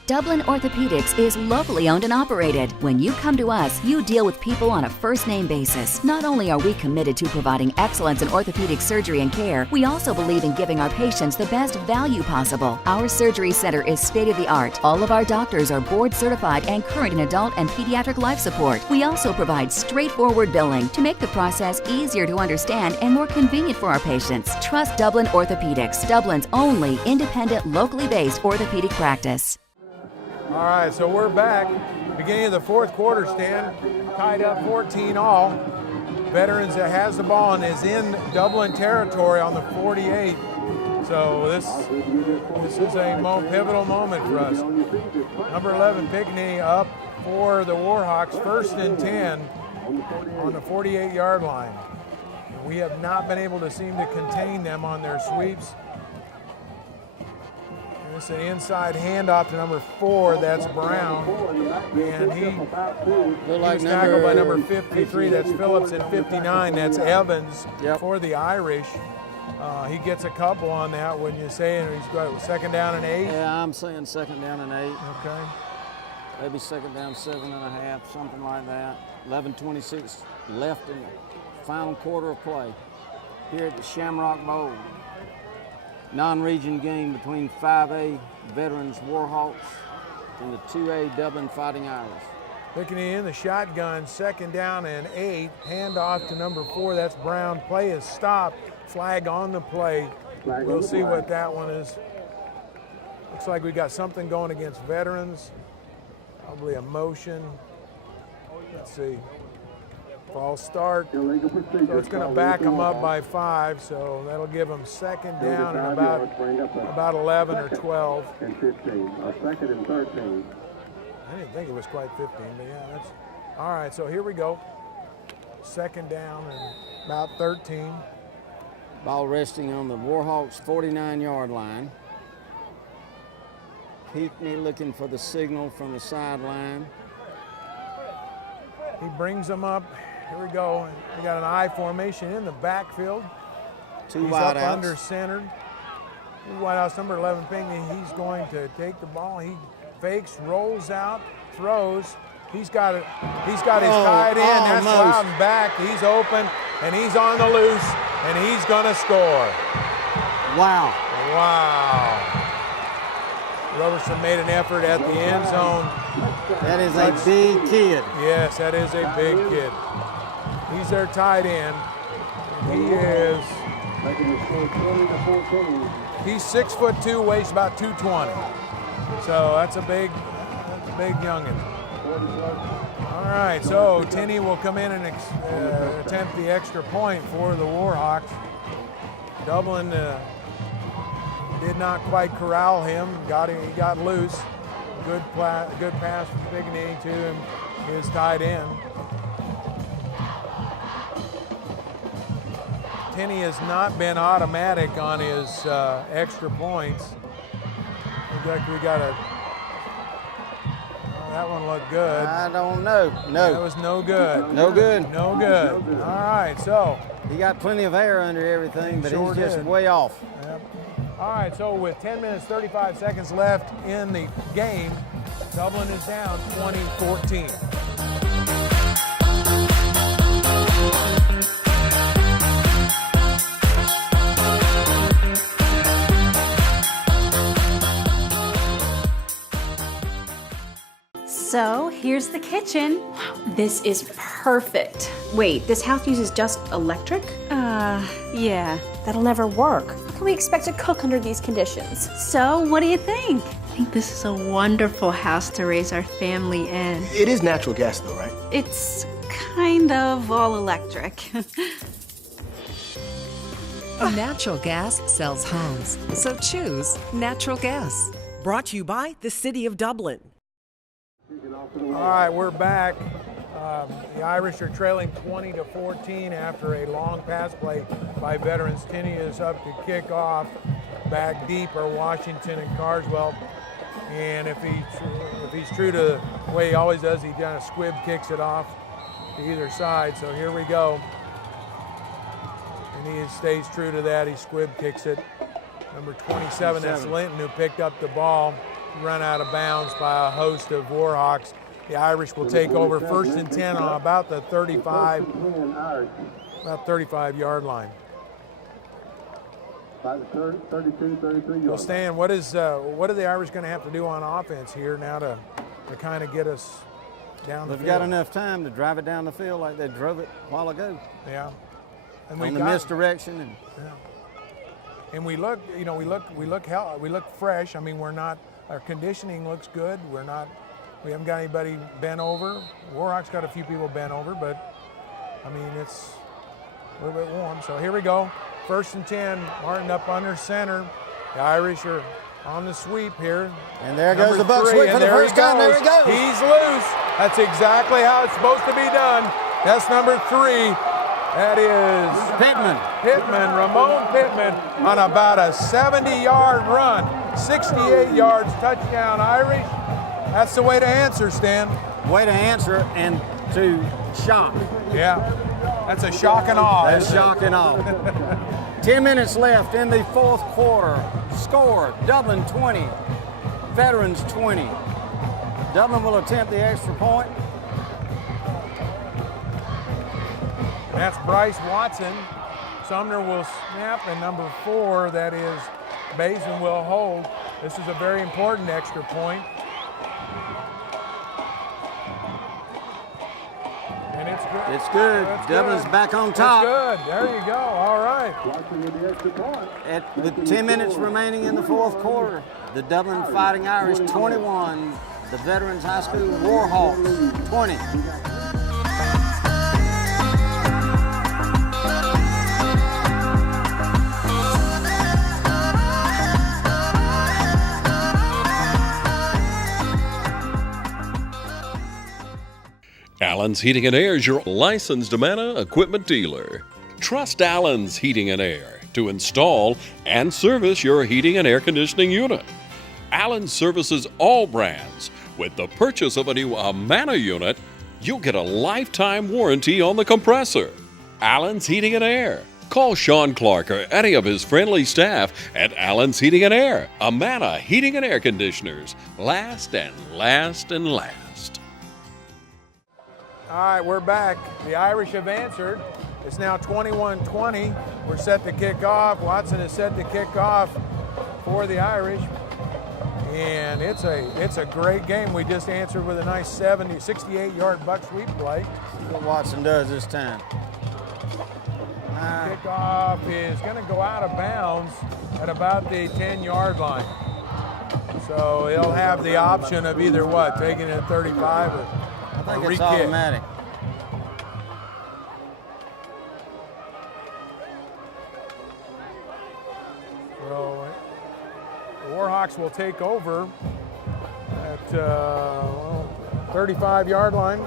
Dublin Orthopedics is locally owned and operated. When you come to us, you deal with people on a first-name basis. Not only are we committed to providing excellence in orthopedic surgery and care, we also believe in giving our patients the best value possible. Our surgery center is state-of-the-art. All of our doctors are board-certified and current in adult and pediatric life support. We also provide straightforward billing to make the process easier to understand and more convenient for our patients. Trust Dublin Orthopedics, Dublin's only independent, locally based orthopedic practice. All right, so we're back. Beginning of the fourth quarter, Stan. Tied up 14 all. Veterans has the ball and is in Dublin territory on the 48. So this is a pivotal moment for us. Number 11, Pickney, up for the Warhawks, 1st and 10 on the 48-yard line. We have not been able to seem to contain them on their sweeps. It's an inside handoff to number 4, that's Brown, and he was tackled by number 53, that's Phillips, and 59, that's Evans for the Irish. He gets a couple on that, wouldn't you say? And he's got second down and 8? Yeah, I'm saying second down and 8. Okay. Maybe second down 7.5, something like that. 11:26 left in the final quarter of play here at the Shamrock Bowl. Non-region game between 5A Veterans Warhawks and the 2A Dublin Fighting Irish. Pickney in the shotgun, second down and 8. Handoff to number 4, that's Brown. Play is stopped. Flag on the play. We'll see what that one is. Looks like we got something going against Veterans. Probably a motion. Let's see. False start. So it's going to back them up by 5, so that'll give them second down and about 11 or 12. And 15. Second and 13. I didn't think it was quite 15, but yeah, that's all right. So here we go. Second down and about 13. Ball resting on the Warhawks 49-yard line. Peekney looking for the signal from the sideline. He brings them up. Here we go. We got an I formation in the backfield. Two He's wide up outs. under centered. Two wide outs, number 11 Pinckney. He's going to take the ball. He fakes, rolls out, throws. He's got it. He's got his tight end. That's Loudon back. He's open and he's on the loose and he's going to score. Wow. Wow. Roberson made an effort at the end zone. That is a big kid. Yes, that is a big kid. He's their tight end. He is. He's 6'2", weighs about 220. So that's a big youngin. All right, so Tenney will come in and attempt the extra point for the Warhawks. Dublin did not quite corral him. He got loose. Good pass from Pigney to him, his tight end. Tenney has not been automatic on his extra points. We got a. That one looked good. I don't know. No. That was no good. No good. No good. All right, so. He got plenty of air under everything, but Sure he's just did. way off. Yep. All right, so with 10 minutes, 35 seconds left in the game, Dublin is down 20-14. So here's the kitchen. This is perfect. Wait, this house uses just electric? Yeah. That'll never work. How can we expect to cook under these conditions? So what do you think? I think this is a wonderful house to raise our family in. It is natural gas though, right? It's kind of all electric. Natural gas sells homes, so choose natural gas. Brought to you by the City of Dublin. All right, we're back. The Irish are trailing 20-14 after a long pass play by veterans. Tenney is up to kick off. Back deep are Washington and Carswell. And if he's true to the way he always does, he kind of squib kicks it off to either side. So here we go. And he stays true to that. He squib kicks it. Number 27, that's Linton, who picked up the ball. Run out of bounds by a host of Warhawks. The Irish will take over 1st and 10 on about the 35-yard line. Well, Stan, what are the Irish going to have to do on offense here now to kind of get us down the field? They've got enough time to drive it down the field like they drove it a while ago. Yeah. And on the misdirection and. Yeah. And we look fresh. I mean, our conditioning looks good. We haven't got anybody bent over. Warhawks got a few people bent over, but I mean, it's a little bit warm. So here we go. 1st and 10, Martin up under center. The Irish are on the sweep here. And there goes the buck sweep for the first time. There he goes. He's loose. That's exactly how it's supposed to be done. That's number 3. That is Ramon Pittman on about a 70-yard run. 68 yards, touchdown Irish. That's the way to answer, Stan. Way to answer and to shock. Yeah, that's a shock and awe. That's shock and awe. 10 minutes left in the 4th quarter. Score, Dublin 20, Veterans 20. Dublin will attempt the extra point. That's Bryce Watson. Sumner will snap, and number 4, that is Basin, will hold. This is a very important extra point. And it's good. It's good. That's Dublin's good. back on top. It's good. There you go. All right. With 10 minutes remaining in the 4th quarter, the Dublin Fighting Irish 21, the Veterans High School Warhawks 20. Allen's Heating and Air is your licensed Amana equipment dealer. Trust Allen's Heating and Air. to install and service your heating and air conditioning unit. Allen services all brands. With the purchase of a new Amana unit, you'll get a lifetime warranty on the compressor. Allen's Heating and Air. Call Sean Clark or any of his friendly staff at Allen's Heating and Air. Amana Heating and Air Conditioners. Last and last and last. All right, we're back. The Irish have answered. It's now 21-20. We're set to kick off. Watson is set to kick off for the Irish. And it's a great game. We just answered with a nice 68-yard buck sweep play. That's what Watson does this time. Kickoff is going to go out of bounds at about the 10-yard line. So he'll have the option of either taking it at 35 or I think re-kick. It's automatic. So the Warhawks will take over at 35-yard line,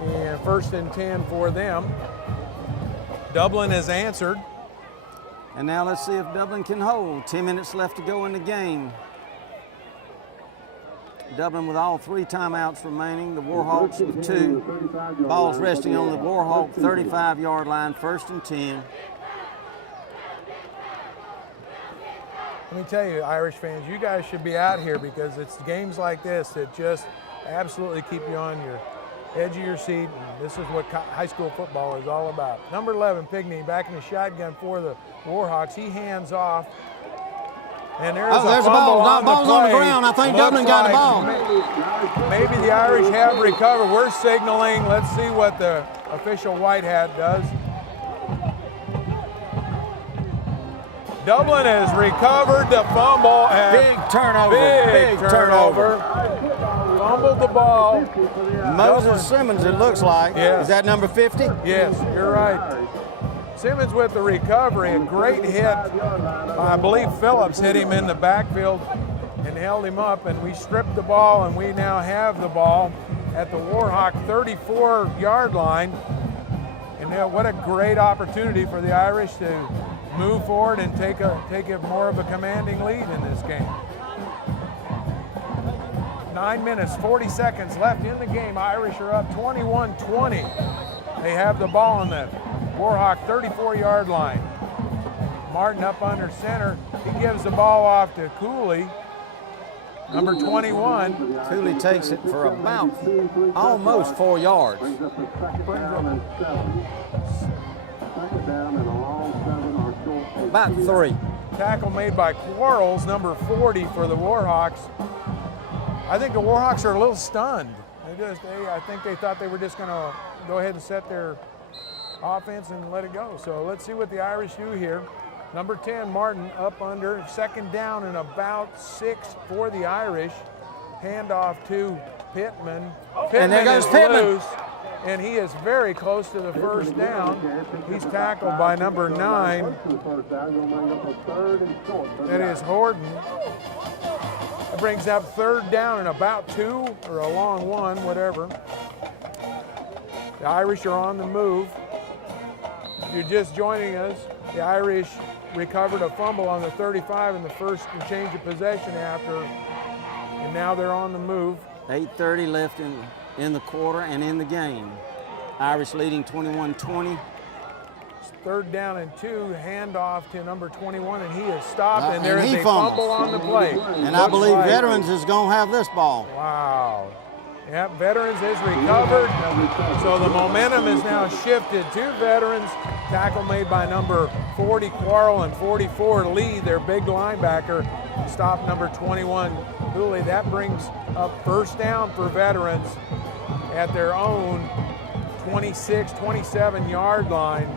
and 1st and 10 for them. Dublin has answered. And now let's see if Dublin can hold. 10 minutes left to go in the game. Dublin with all 3 timeouts remaining. The Warhawks with 2. Ball's resting on the Warhawk 35-yard line, 1st and 10. Let me tell you, Irish fans, you guys should be out here because it's games like this that just absolutely keep you on your edge of your seat. And this is what high school football is all about. Number 11, Pigney, back in the shotgun for the Warhawks. He hands off. And there's a fumble on the play. On the ground. I think Dublin got the ball. Maybe the Irish have recovered. We're signaling. Let's see what the official white hat does. Dublin has recovered the fumble. Big turnover. Big turnover. Fumbled the ball. Moses Simmons, it looks like. Yes. Is that number 50? Yes, you're right. Simmons with the recovery. A great hit. I believe Phillips hit him in the backfield and held him up, and we stripped the ball, and we now have the ball at the Warhawk 34-yard line. And what a great opportunity for the Irish to move forward and take a more of a commanding lead in this game. 9 minutes, 40 seconds left in the game. Irish are up 21-20. They have the ball on the Warhawk 34-yard line. Martin up under center. He gives the ball off to Cooley, number 21. Cooley takes it for about almost 4 yards. About 3. Tackle made by Quarles, number 40 for the Warhawks. I think the Warhawks are a little stunned. I think they thought they were just going to go ahead and set their offense and let it go. So let's see what the Irish do here. Number 10, Martin, up under. 2nd down and about 6 for the Irish. Handoff to Pittman. And there goes Pittman. Loose, and he is very close to the 1st down. He's tackled by number 9. That is Horton. It brings up 3rd down and about 2, or a long 1, whatever. The Irish are on the move. If you're just joining us, the Irish recovered a fumble on the 35 in the first change of possession after, and now they're on the move. 8:30 left in the quarter and in the game. Irish leading 21-20. 3rd down and 2, handoff to number 21, and he is stopped, and there is a fumble on the play. And I believe Veterans is going to have this ball. Wow. Yep, Veterans is recovered. So the momentum is now shifted to Veterans. Tackle made by number 40, Quarrel, and 44, Lee, their big linebacker. Stop number 21, Cooley. That brings up 1st down for Veterans at their own 26, 27-yard line.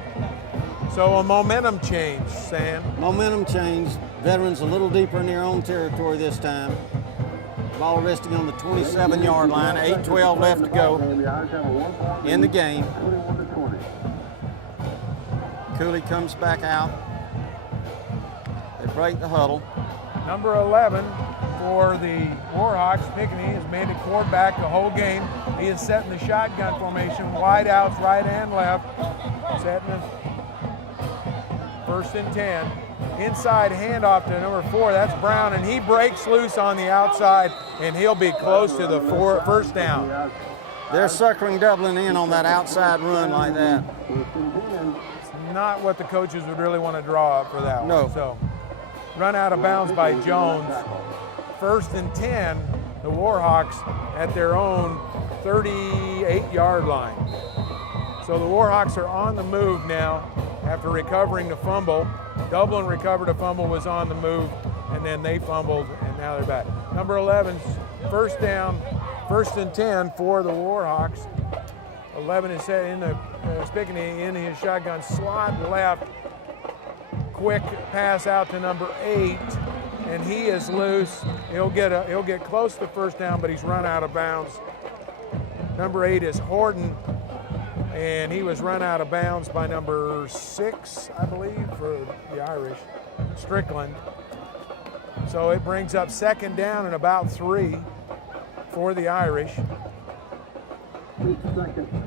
So a momentum change, Sam. Momentum change. Veterans a little deeper in their own territory this time. Ball resting on the 27-yard line. 8:12 left to go in the game. Cooley comes back out. They break the huddle. Number 11 for the Warhawks, Pickney, has made it quarterback the whole game. He is setting the shotgun formation, wide outs right and left. Setting the First and 10. Inside handoff to number 4, that's Brown, and he breaks loose on the outside, and he'll be close to the first down. They're suckering Dublin in on that outside run like that. It's not what the coaches would really want to draw up for that No. one. So, run out of bounds by Jones. First and 10, the Warhawks at their own 38-yard line. So the Warhawks are on the move now after recovering the fumble. Dublin recovered a fumble, was on the move, and then they fumbled, and now they're back. Number 11's first down, first and 10 for the Warhawks. 11 is set in the Spickney in his shotgun slot left. Quick pass out to number 8, and he is loose. He'll get close to first down, but he's run out of bounds. Number 8 is Horton, and he was run out of bounds by number 6, I believe, for the Irish, Strickland. So it brings up second down and about 3 for the Irish.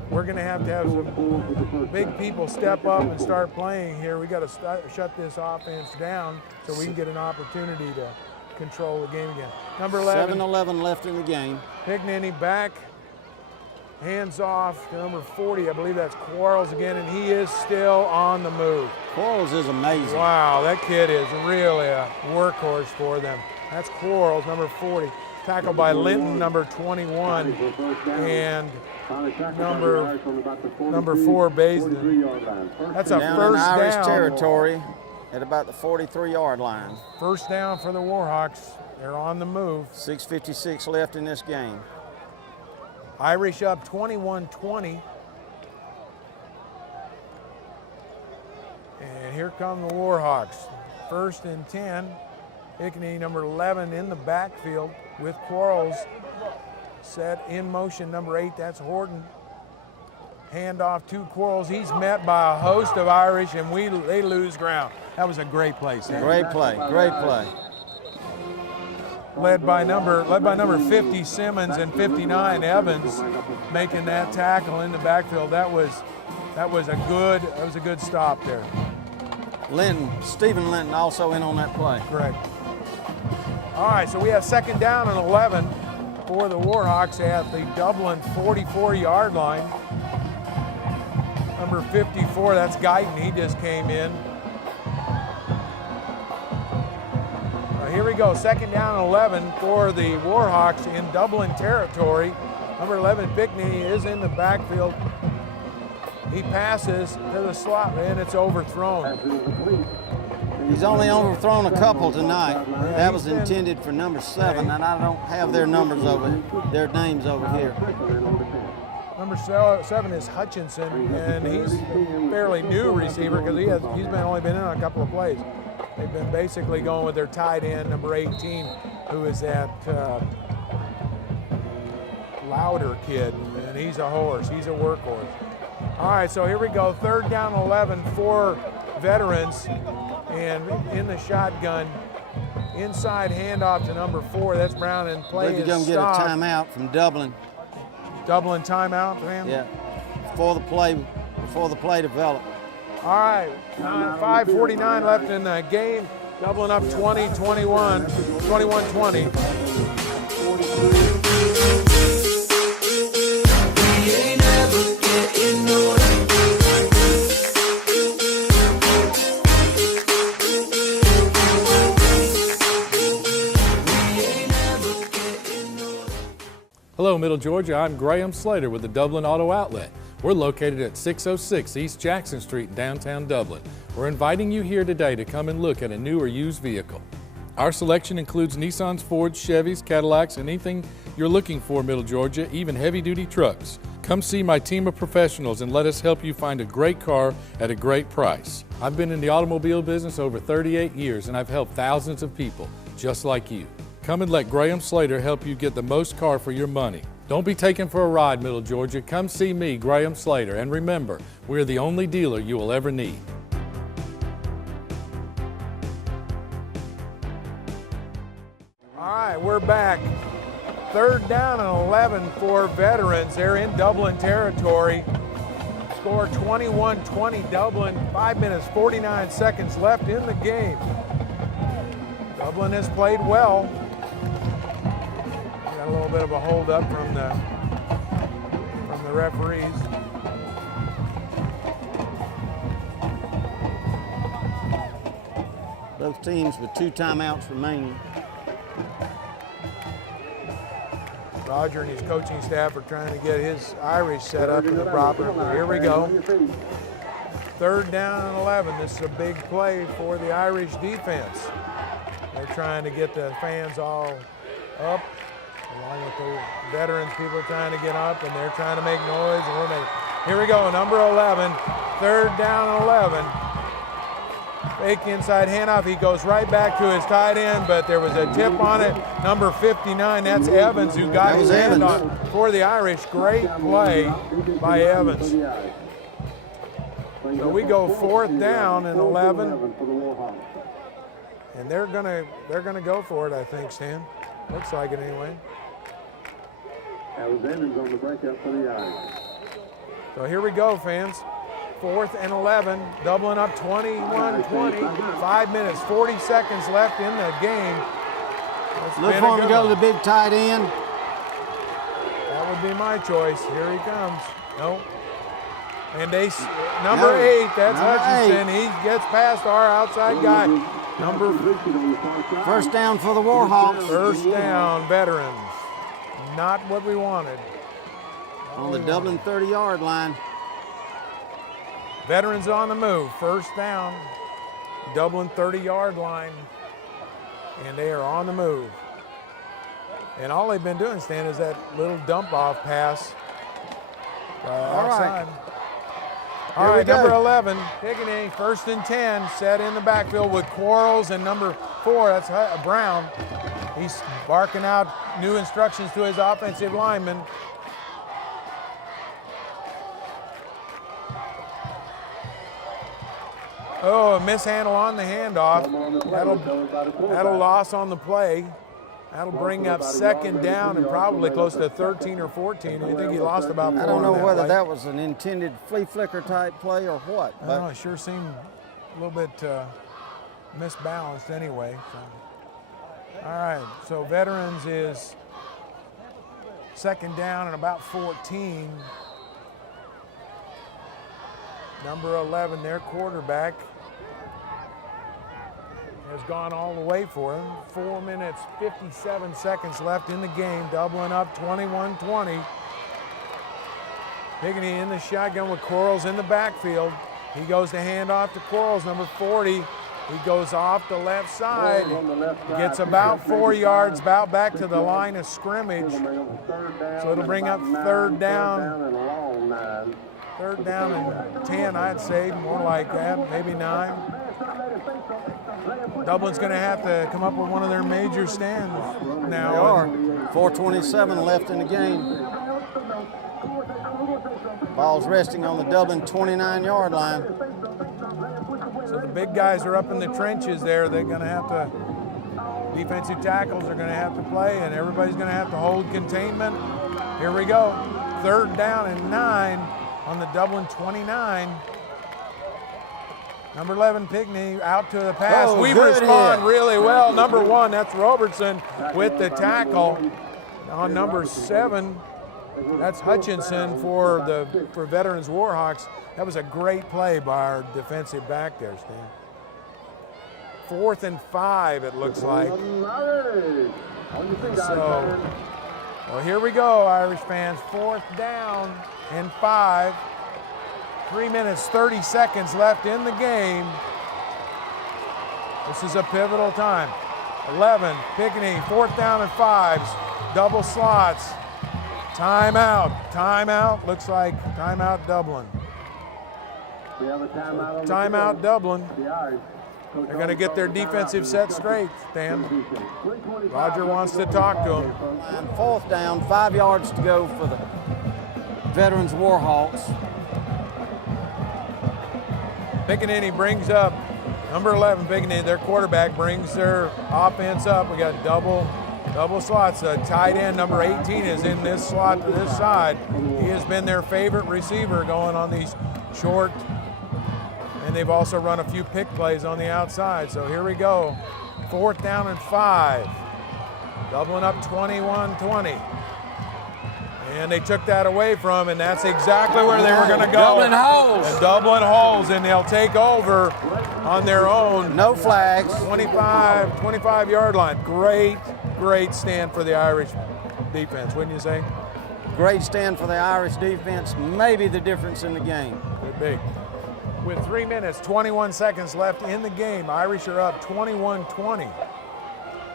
We're going to have some big people step up and start playing here. We got to shut this offense down so we can get an opportunity to control the game again. Number 11. 7-11 left in the game. Pignini back. Hands off to number 40. I believe that's Quarles again, and he is still on the move. Quarles is amazing. Wow, that kid is really a workhorse for them. That's Quarles, number 40. Tackled by Linton, number 21, and number 4, Baisden. That's a down first in Irish down. territory at about the 43-yard line. First down for the Warhawks. They're on the move. 6:56 left in this game. Irish up 21-20. And here come the Warhawks. First and 10. Hickney, number 11, in the backfield with Quarles. Set in motion, number 8, that's Horton. Handoff to Quarles. He's met by a host of Irish, and they lose ground. That was a great play, Sam. Great play, great play. Led by number 50 Simmons and 59 Evans making that tackle in the backfield. That was a good stop there. Stephen Linton also in on that play. Correct. All right, so we have second down and 11 for the Warhawks at the Dublin 44-yard line. Number 54, that's Guyton. He just came in. Here we go, second down and 11 for the Warhawks in Dublin territory. Number 11, Pickney, is in the backfield. He passes to the slot, and it's overthrown. He's only overthrown a couple tonight. That was intended for number 7, and I don't have their names over here. Number 7 is Hutchinson, and he's a fairly new receiver because he's only been in on a couple of plays. They've been basically going with their tight end, number 18, who is that Louder kid, and he's a horse. He's a workhorse. All right, so here we go. Third down 11 for veterans, and in the shotgun, inside handoff to number 4. That's Brown, and play is going to get a timeout from Dublin. Dublin timeout, man? Yeah, before the play developed. All right, 5:49 left in the game. Dublin up 21-20. We ain't ever getting nowhere. Hello, Middle Georgia. I'm Graham Slater with the Dublin Auto Outlet. We're located at 606 East Jackson Street in downtown Dublin. We're inviting you here today to come and look at a new or used vehicle. Our selection includes Nissans, Fords, Chevys, Cadillacs, and anything you're looking for, Middle Georgia, even heavy-duty trucks. Come see my team of professionals and let us help you find a great car at a great price. I've been in the automobile business over 38 years, and I've helped thousands of people just like you. Come and let Graham Slater help you get the most car for your money. Don't be taken for a ride, Middle Georgia. Come see me, Graham Slater, and remember, we're the only dealer you will ever need. All right, we're back. Third down and 11 for veterans. They're in Dublin territory. score 21-20 Dublin. 5 minutes, 49 seconds left in the game. Dublin has played well. Got a little bit of a hold up from the referees. Both teams with 2 timeouts remaining. Roger and his coaching staff are trying to get his Irish set up in the proper. Here we go. 3rd down and 11. This is a big play for the Irish defense. They're trying to get the fans all up, along with the veterans. People are trying to get up, and they're trying to make noise. And here we go, number 11. 3rd down and 11. Fake inside handoff. He goes right back to his tight end, but there was a tip on it. Number 59, that's Evans, who got his hand on for the Irish. Great play by Evans. So we go 4th down and 11, and they're gonna go for it, I think, Stan. Looks like it anyway. That was Evans on the breakup for the Irish. So here we go, fans. 4th and 11, Dublin up 21-20. 5 minutes, 40 seconds left in the game. Look for him to go to the big tight end. That would be my choice. Here he comes. Nope. And number 8, that's Hutchinson. He gets past our outside guy. First down for the Warhawks. First down, veterans. Not what we wanted. On the Dublin 30-yard line. Veterans on the move. First down, Dublin 30-yard line. And they are on the move. And all they've been doing, Stan, is that little dump-off pass outside. All right, number 11, Pickaninny, 1st and 10, set in the backfield with Quarles and number 4, that's Brown. He's barking out new instructions to his offensive lineman. Oh, a mishandle on the handoff. That'll loss on the play. That'll bring up 2nd down and probably close to 13 or 14. I think he lost about 4. I don't know whether that was an intended flea flicker type play or what. I don't know, it sure seemed a little bit misbalanced anyway. So. All right, so Veterans is 2nd down and about 14. Number 11, their quarterback, has gone all the way for him. 4 minutes, 57 seconds left in the game. Dublin up 21-20. Pickaninny in the shotgun with Quarles in the backfield. He goes to hand off to Quarles, number 40. He goes off the left side, gets about 4 yards, about back to the line of scrimmage. So it'll bring up 3rd down. 3rd down and 10, I'd say, more like that, maybe 9. Dublin's going to have to come up with one of their major stands now. They are. 4:27 left in the game. Ball's resting on the Dublin 29-yard line. So the big guys are up in the trenches there. They're going to have to, defensive tackles are going to have to play, and everybody's going to have to hold containment. Here we go. 3rd down and 9 on the Dublin 29. Number 11, Pickaninny, out to the pass. We respond really well. Number 1, that's Robertson with the tackle. On number 7, that's Hutchinson for Veterans Warhawks. That was a great play by our defensive back there, Stan. 4th and 5, it looks like. So, well, here we go, Irish fans. 4th down and 5. 3 minutes, 30 seconds left in the game. This is a pivotal time. 11, Pickaninny, 4th down and 5s. Double slots. Timeout. Looks like timeout Dublin. We have a timeout. Timeout Dublin. They're going to get their defensive set straight, Stan. Roger wants to talk to him. And 4th down, 5 yards to go for the Veterans Warhawks. Pickaninny brings up number 11, Pickaninny, their quarterback, brings their offense up. We got double Double slots. The tight end, number 18, is in this slot to this side. He has been their favorite receiver going on these short, and they've also run a few pick plays on the outside. So here we go. 4th down and 5. Dublin up 21-20. And they took that away from him, and that's exactly where they were going to go. Dublin holds. And Dublin holds, and they'll take over on their own. No flags. 25-yard line. Great stand for the Irish defense, wouldn't you say? Great stand for the Irish defense. Maybe the difference in the game. Could be. With 3 minutes, 21 seconds left in the game, Irish are up 21-20.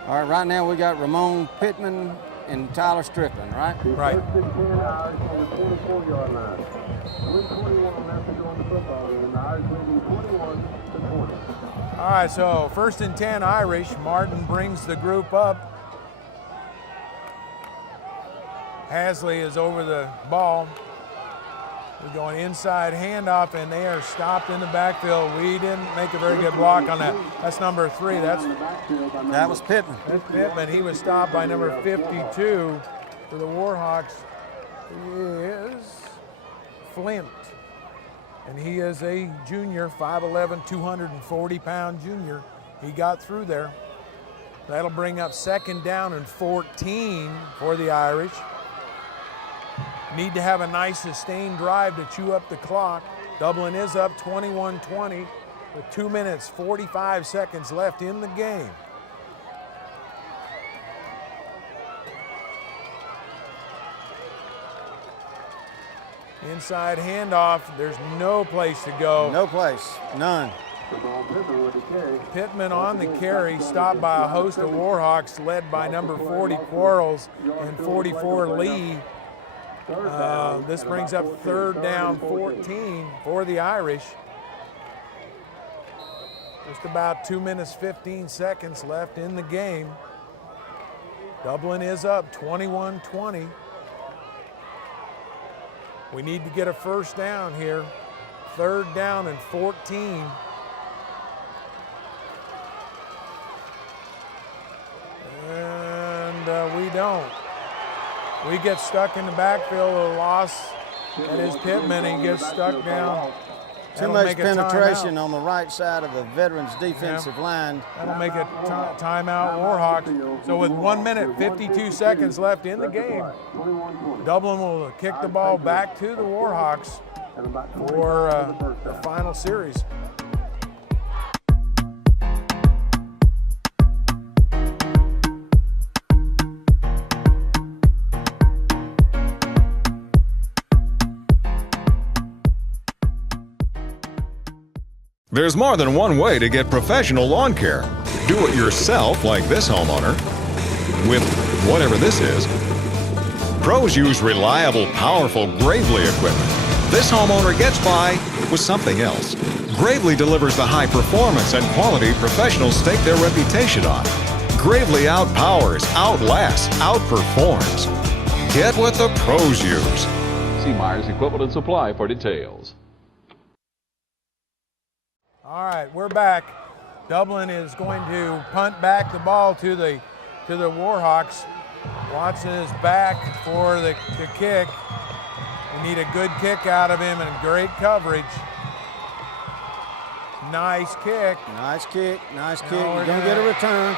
All right, right now we got Ramon Pittman and Tyler Strickland, right? Right. First and 10 Irish on the 24-yard line. 3:21 left to go in the football game. The Irish leading 21-20. All right, so 1st and 10 Irish. Martin brings the group up. Hasley is over the ball. We're going inside handoff, and they are stopped in the backfield. We didn't make a very good block on that. That's number 3. That was Pittman. That's Pittman. He was stopped by number 52 for the Warhawks. He is Flint, and he is a junior, 5'11", 240-pound junior. He got through there. That'll bring up 2nd down and 14 for the Irish. Need to have a nice sustained drive to chew up the clock. Dublin is up 21-20 with 2 minutes, 45 seconds left in the game. Inside handoff, there's no place to go. No place, none. Pittman on the carry, stopped by a host of Warhawks led by number 40 Quarles and 44 Lee. This brings up 3rd down 14 for the Irish. Just about 2 minutes, 15 seconds left in the game. Dublin is up 21-20. We need to get a 1st down here. 3rd down and 14. And we don't. We get stuck in the backfield, a loss. That is Pittman, and he gets stuck down. Too much penetration on the right side of the veterans' defensive line. That'll make a timeout, Warhawks. So with 1 minute, 52 seconds left in the game, Dublin will kick the ball back to the Warhawks for the final series. There's more than one way to get professional lawn care. Do it yourself, like this homeowner, with whatever this is. Pros use reliable, powerful Gravely equipment. This homeowner gets by with something else. Gravely delivers the high performance and quality professionals stake their reputation on. Gravely outpowers, outlasts, outperforms. Get what the pros use. See Myers Equipment and Supply for details. All right, we're back. Dublin is going to punt back the ball to the Warhawks. Watson is back for the kick. We need a good kick out of him and great coverage. Nice kick. Nice kick, nice kick. We're going to get a return.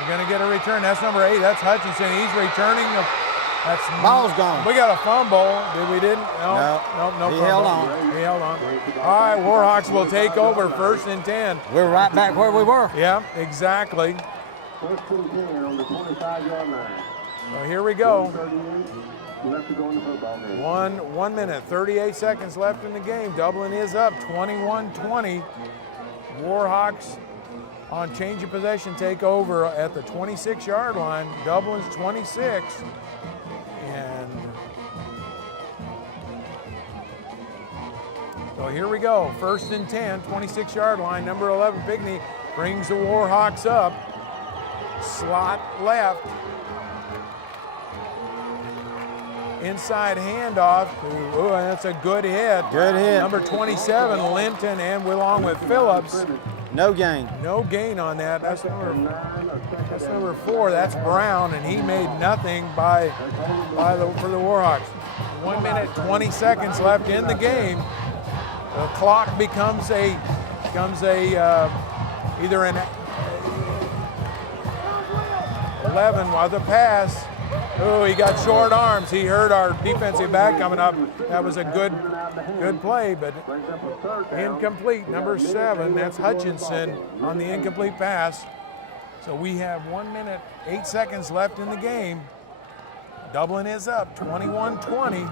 We're going to get a return. That's number 8. That's Hutchinson. He's returning. That's ball's gone. We got a fumble. We didn't? No He fumble. held on. He held on. All right, Warhawks will take over 1st and 10. We're right back where we were. Yeah, exactly. 1st and 10 on the 25-yard line. So here we go. Left to go in the football game. 1 minute, 38 seconds left in the game. Dublin is up 21-20. Warhawks on change of possession take over at the 26-yard line. Dublin's 26. And so here we go. 1st and 10, 26-yard line. Number 11, Pigney brings the Warhawks up. Slot left. Inside handoff. Ooh, that's a good hit. Good hit. Number 27, Linton, and along with Phillips. No gain. No gain on that. That's number That's number 4. That's Brown, and he made nothing for the Warhawks. 1 minute, 20 seconds left in the game. The clock becomes either an 11 while the pass. Oh, he got short arms. He heard our defensive back coming up. That was a good play, but incomplete. Number 7, that's Hutchinson on the incomplete pass. So we have 1 minute, 8 seconds left in the game. Dublin is up 21-20.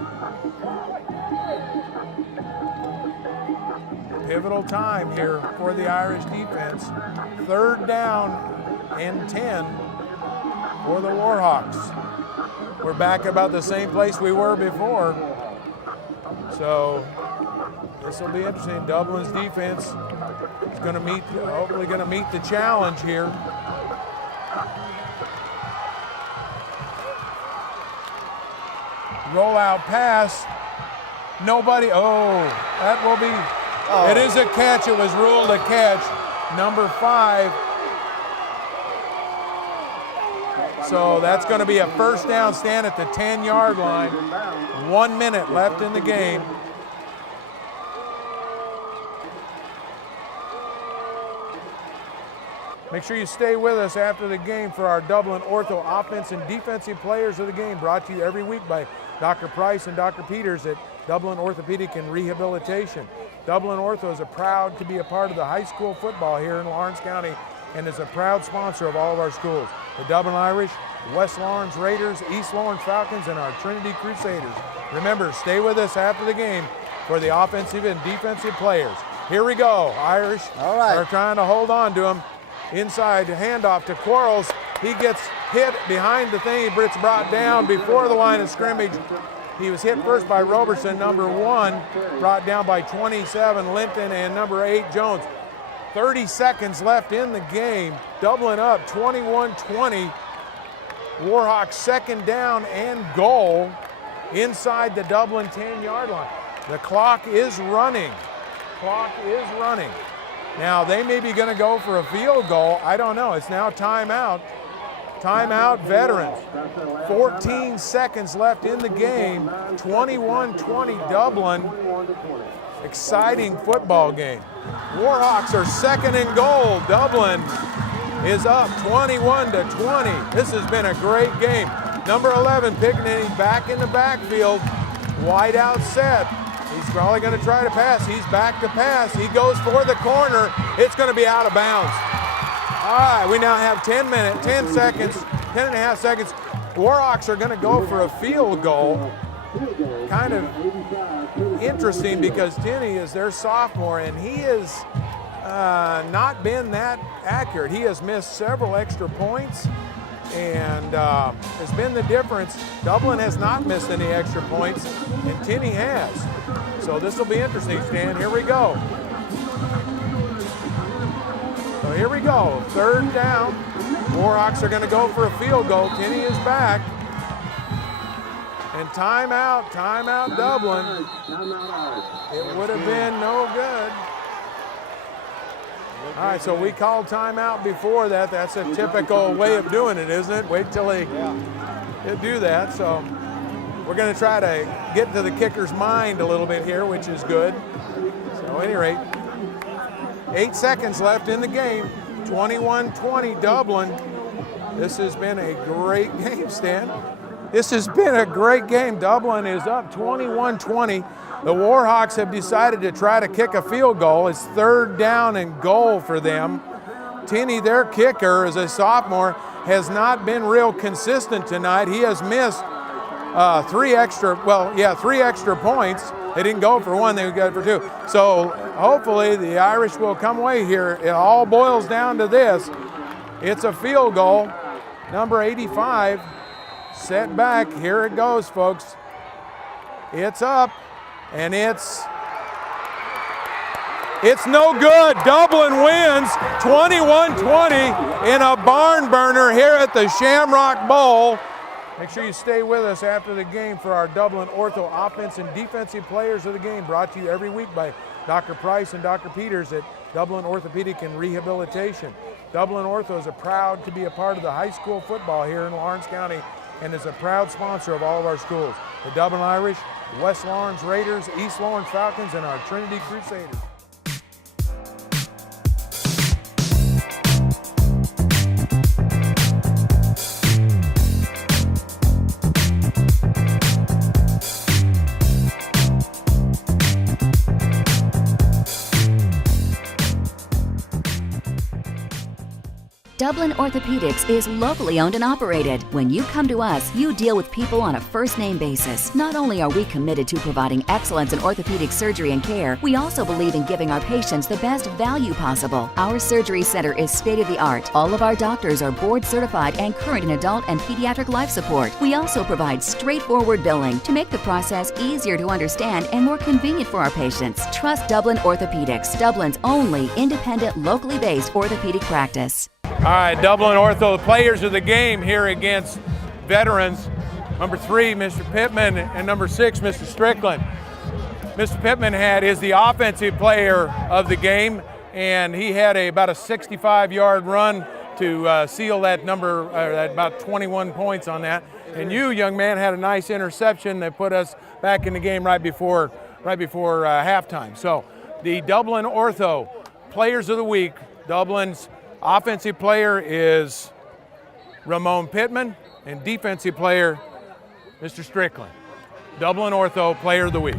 Pivotal time here for the Irish defense. 3rd down and 10 for the Warhawks. We're back about the same place we were before. So this will be interesting. Dublin's defense is going to hopefully going to meet the challenge here. Rollout pass. Nobody. Oh, that will be. Oh. It is a catch. It was ruled a catch. Number 5. So that's going to be a first down, stand at the 10-yard line. 1 minute left in the game. Make sure you stay with us after the game for our Dublin Ortho offense and defensive players of the game, brought to you every week by Dr. Price and Dr. Peters at Dublin Orthopedic and Rehabilitation. Dublin Ortho is proud to be a part of the high school football here in Lawrence County and is a proud sponsor of all of our schools. The Dublin Irish, West Lawrence Raiders, East Lawrence Falcons, and our Trinity Crusaders. Remember, stay with us after the game for the offensive and defensive players. Here we go. Irish are trying to hold on to him. Inside, handoff to Quarles. He gets hit behind the thing, but it's brought down before the line of scrimmage. He was hit first by Roberson, number 1, brought down by 27, Linton, and number 8, Jones. 30 seconds left in the game. Dublin up 21-20. Warhawks 2nd down and goal inside the Dublin 10-yard line. The clock is running. Now, they may be going to go for a field goal. I don't know. It's now timeout. Timeout, Veterans. 14 seconds left in the game. 21-20 Dublin. Exciting football game. Warhawks are 2nd and goal. Dublin is up 21-20. This has been a great game. Number 11, Pignini, back in the backfield. Wide out set. He's probably going to try to pass. He's back to pass. He goes for the corner. It's going to be out of bounds. All right, we now have 10 and a half seconds. Warhawks are going to go for a field goal. Kind of interesting because Tinney is their sophomore, and he has not been that accurate. He has missed several extra points, and has been the difference. Dublin has not missed any extra points, and Tinney has. So this will be interesting, Stan. Here we go. So here we go. 3rd down. Warhawks are going to go for a field goal. Tinney is back. And timeout Dublin. It would have been no good. All right, so we called timeout before that. That's a typical way of doing it, isn't it? Wait till they do that. So we're going to try to get to the kicker's mind a little bit here, which is good. So at any rate, 8 seconds left in the game. 21-20 Dublin. This has been a great game, Stan. This has been a great game. Dublin is up 21-20. The Warhawks have decided to try to kick a field goal. It's 3rd down and goal for them. Tinney, their kicker, as a sophomore, has not been real consistent tonight. He has missed 3 extra points. They didn't go for 1, they got for 2. So hopefully the Irish will come away here. It all boils down to this. It's a field goal. Number 85. Set back, here it goes, folks. It's up, and it's no good. Dublin wins 21-20 in a barn burner here at the Shamrock Bowl. Make sure you stay with us after the game for our Dublin Ortho offense and defensive players of the game, brought to you every week by Dr. Price and Dr. Peters at Dublin Orthopedic and Rehabilitation. Dublin Ortho is proud to be a part of the high school football here in Lawrence County and is a proud sponsor of all of our schools. The Dublin Irish, West Lawrence Raiders, East Lawrence Falcons, and our Trinity Crusaders. Dublin Orthopedics is locally owned and operated. When you come to us, you deal with people on a first-name basis. Not only are we committed to providing excellence in orthopedic surgery and care, we also believe in giving our patients the best value possible. Our surgery center is state-of-the-art. All of our doctors are board-certified and current in adult and pediatric life support. We also provide straightforward billing to make the process easier to understand and more convenient for our patients. Trust Dublin Orthopedics, Dublin's only independent, locally based orthopedic practice. All right, Dublin Ortho, the players of the game here against veterans. Number 3, Mr. Pittman, and number 6, Mr. Strickland. Mr. Pittman is the offensive player of the game, and he had about a 65-yard run to seal that number, about 21 points on that. And you, young man, had a nice interception that put us back in the game right before halftime. So the Dublin Ortho Players of the Week, Dublin's offensive player is Ramon Pittman, and defensive player, Mr. Strickland. Dublin Ortho Player of the Week.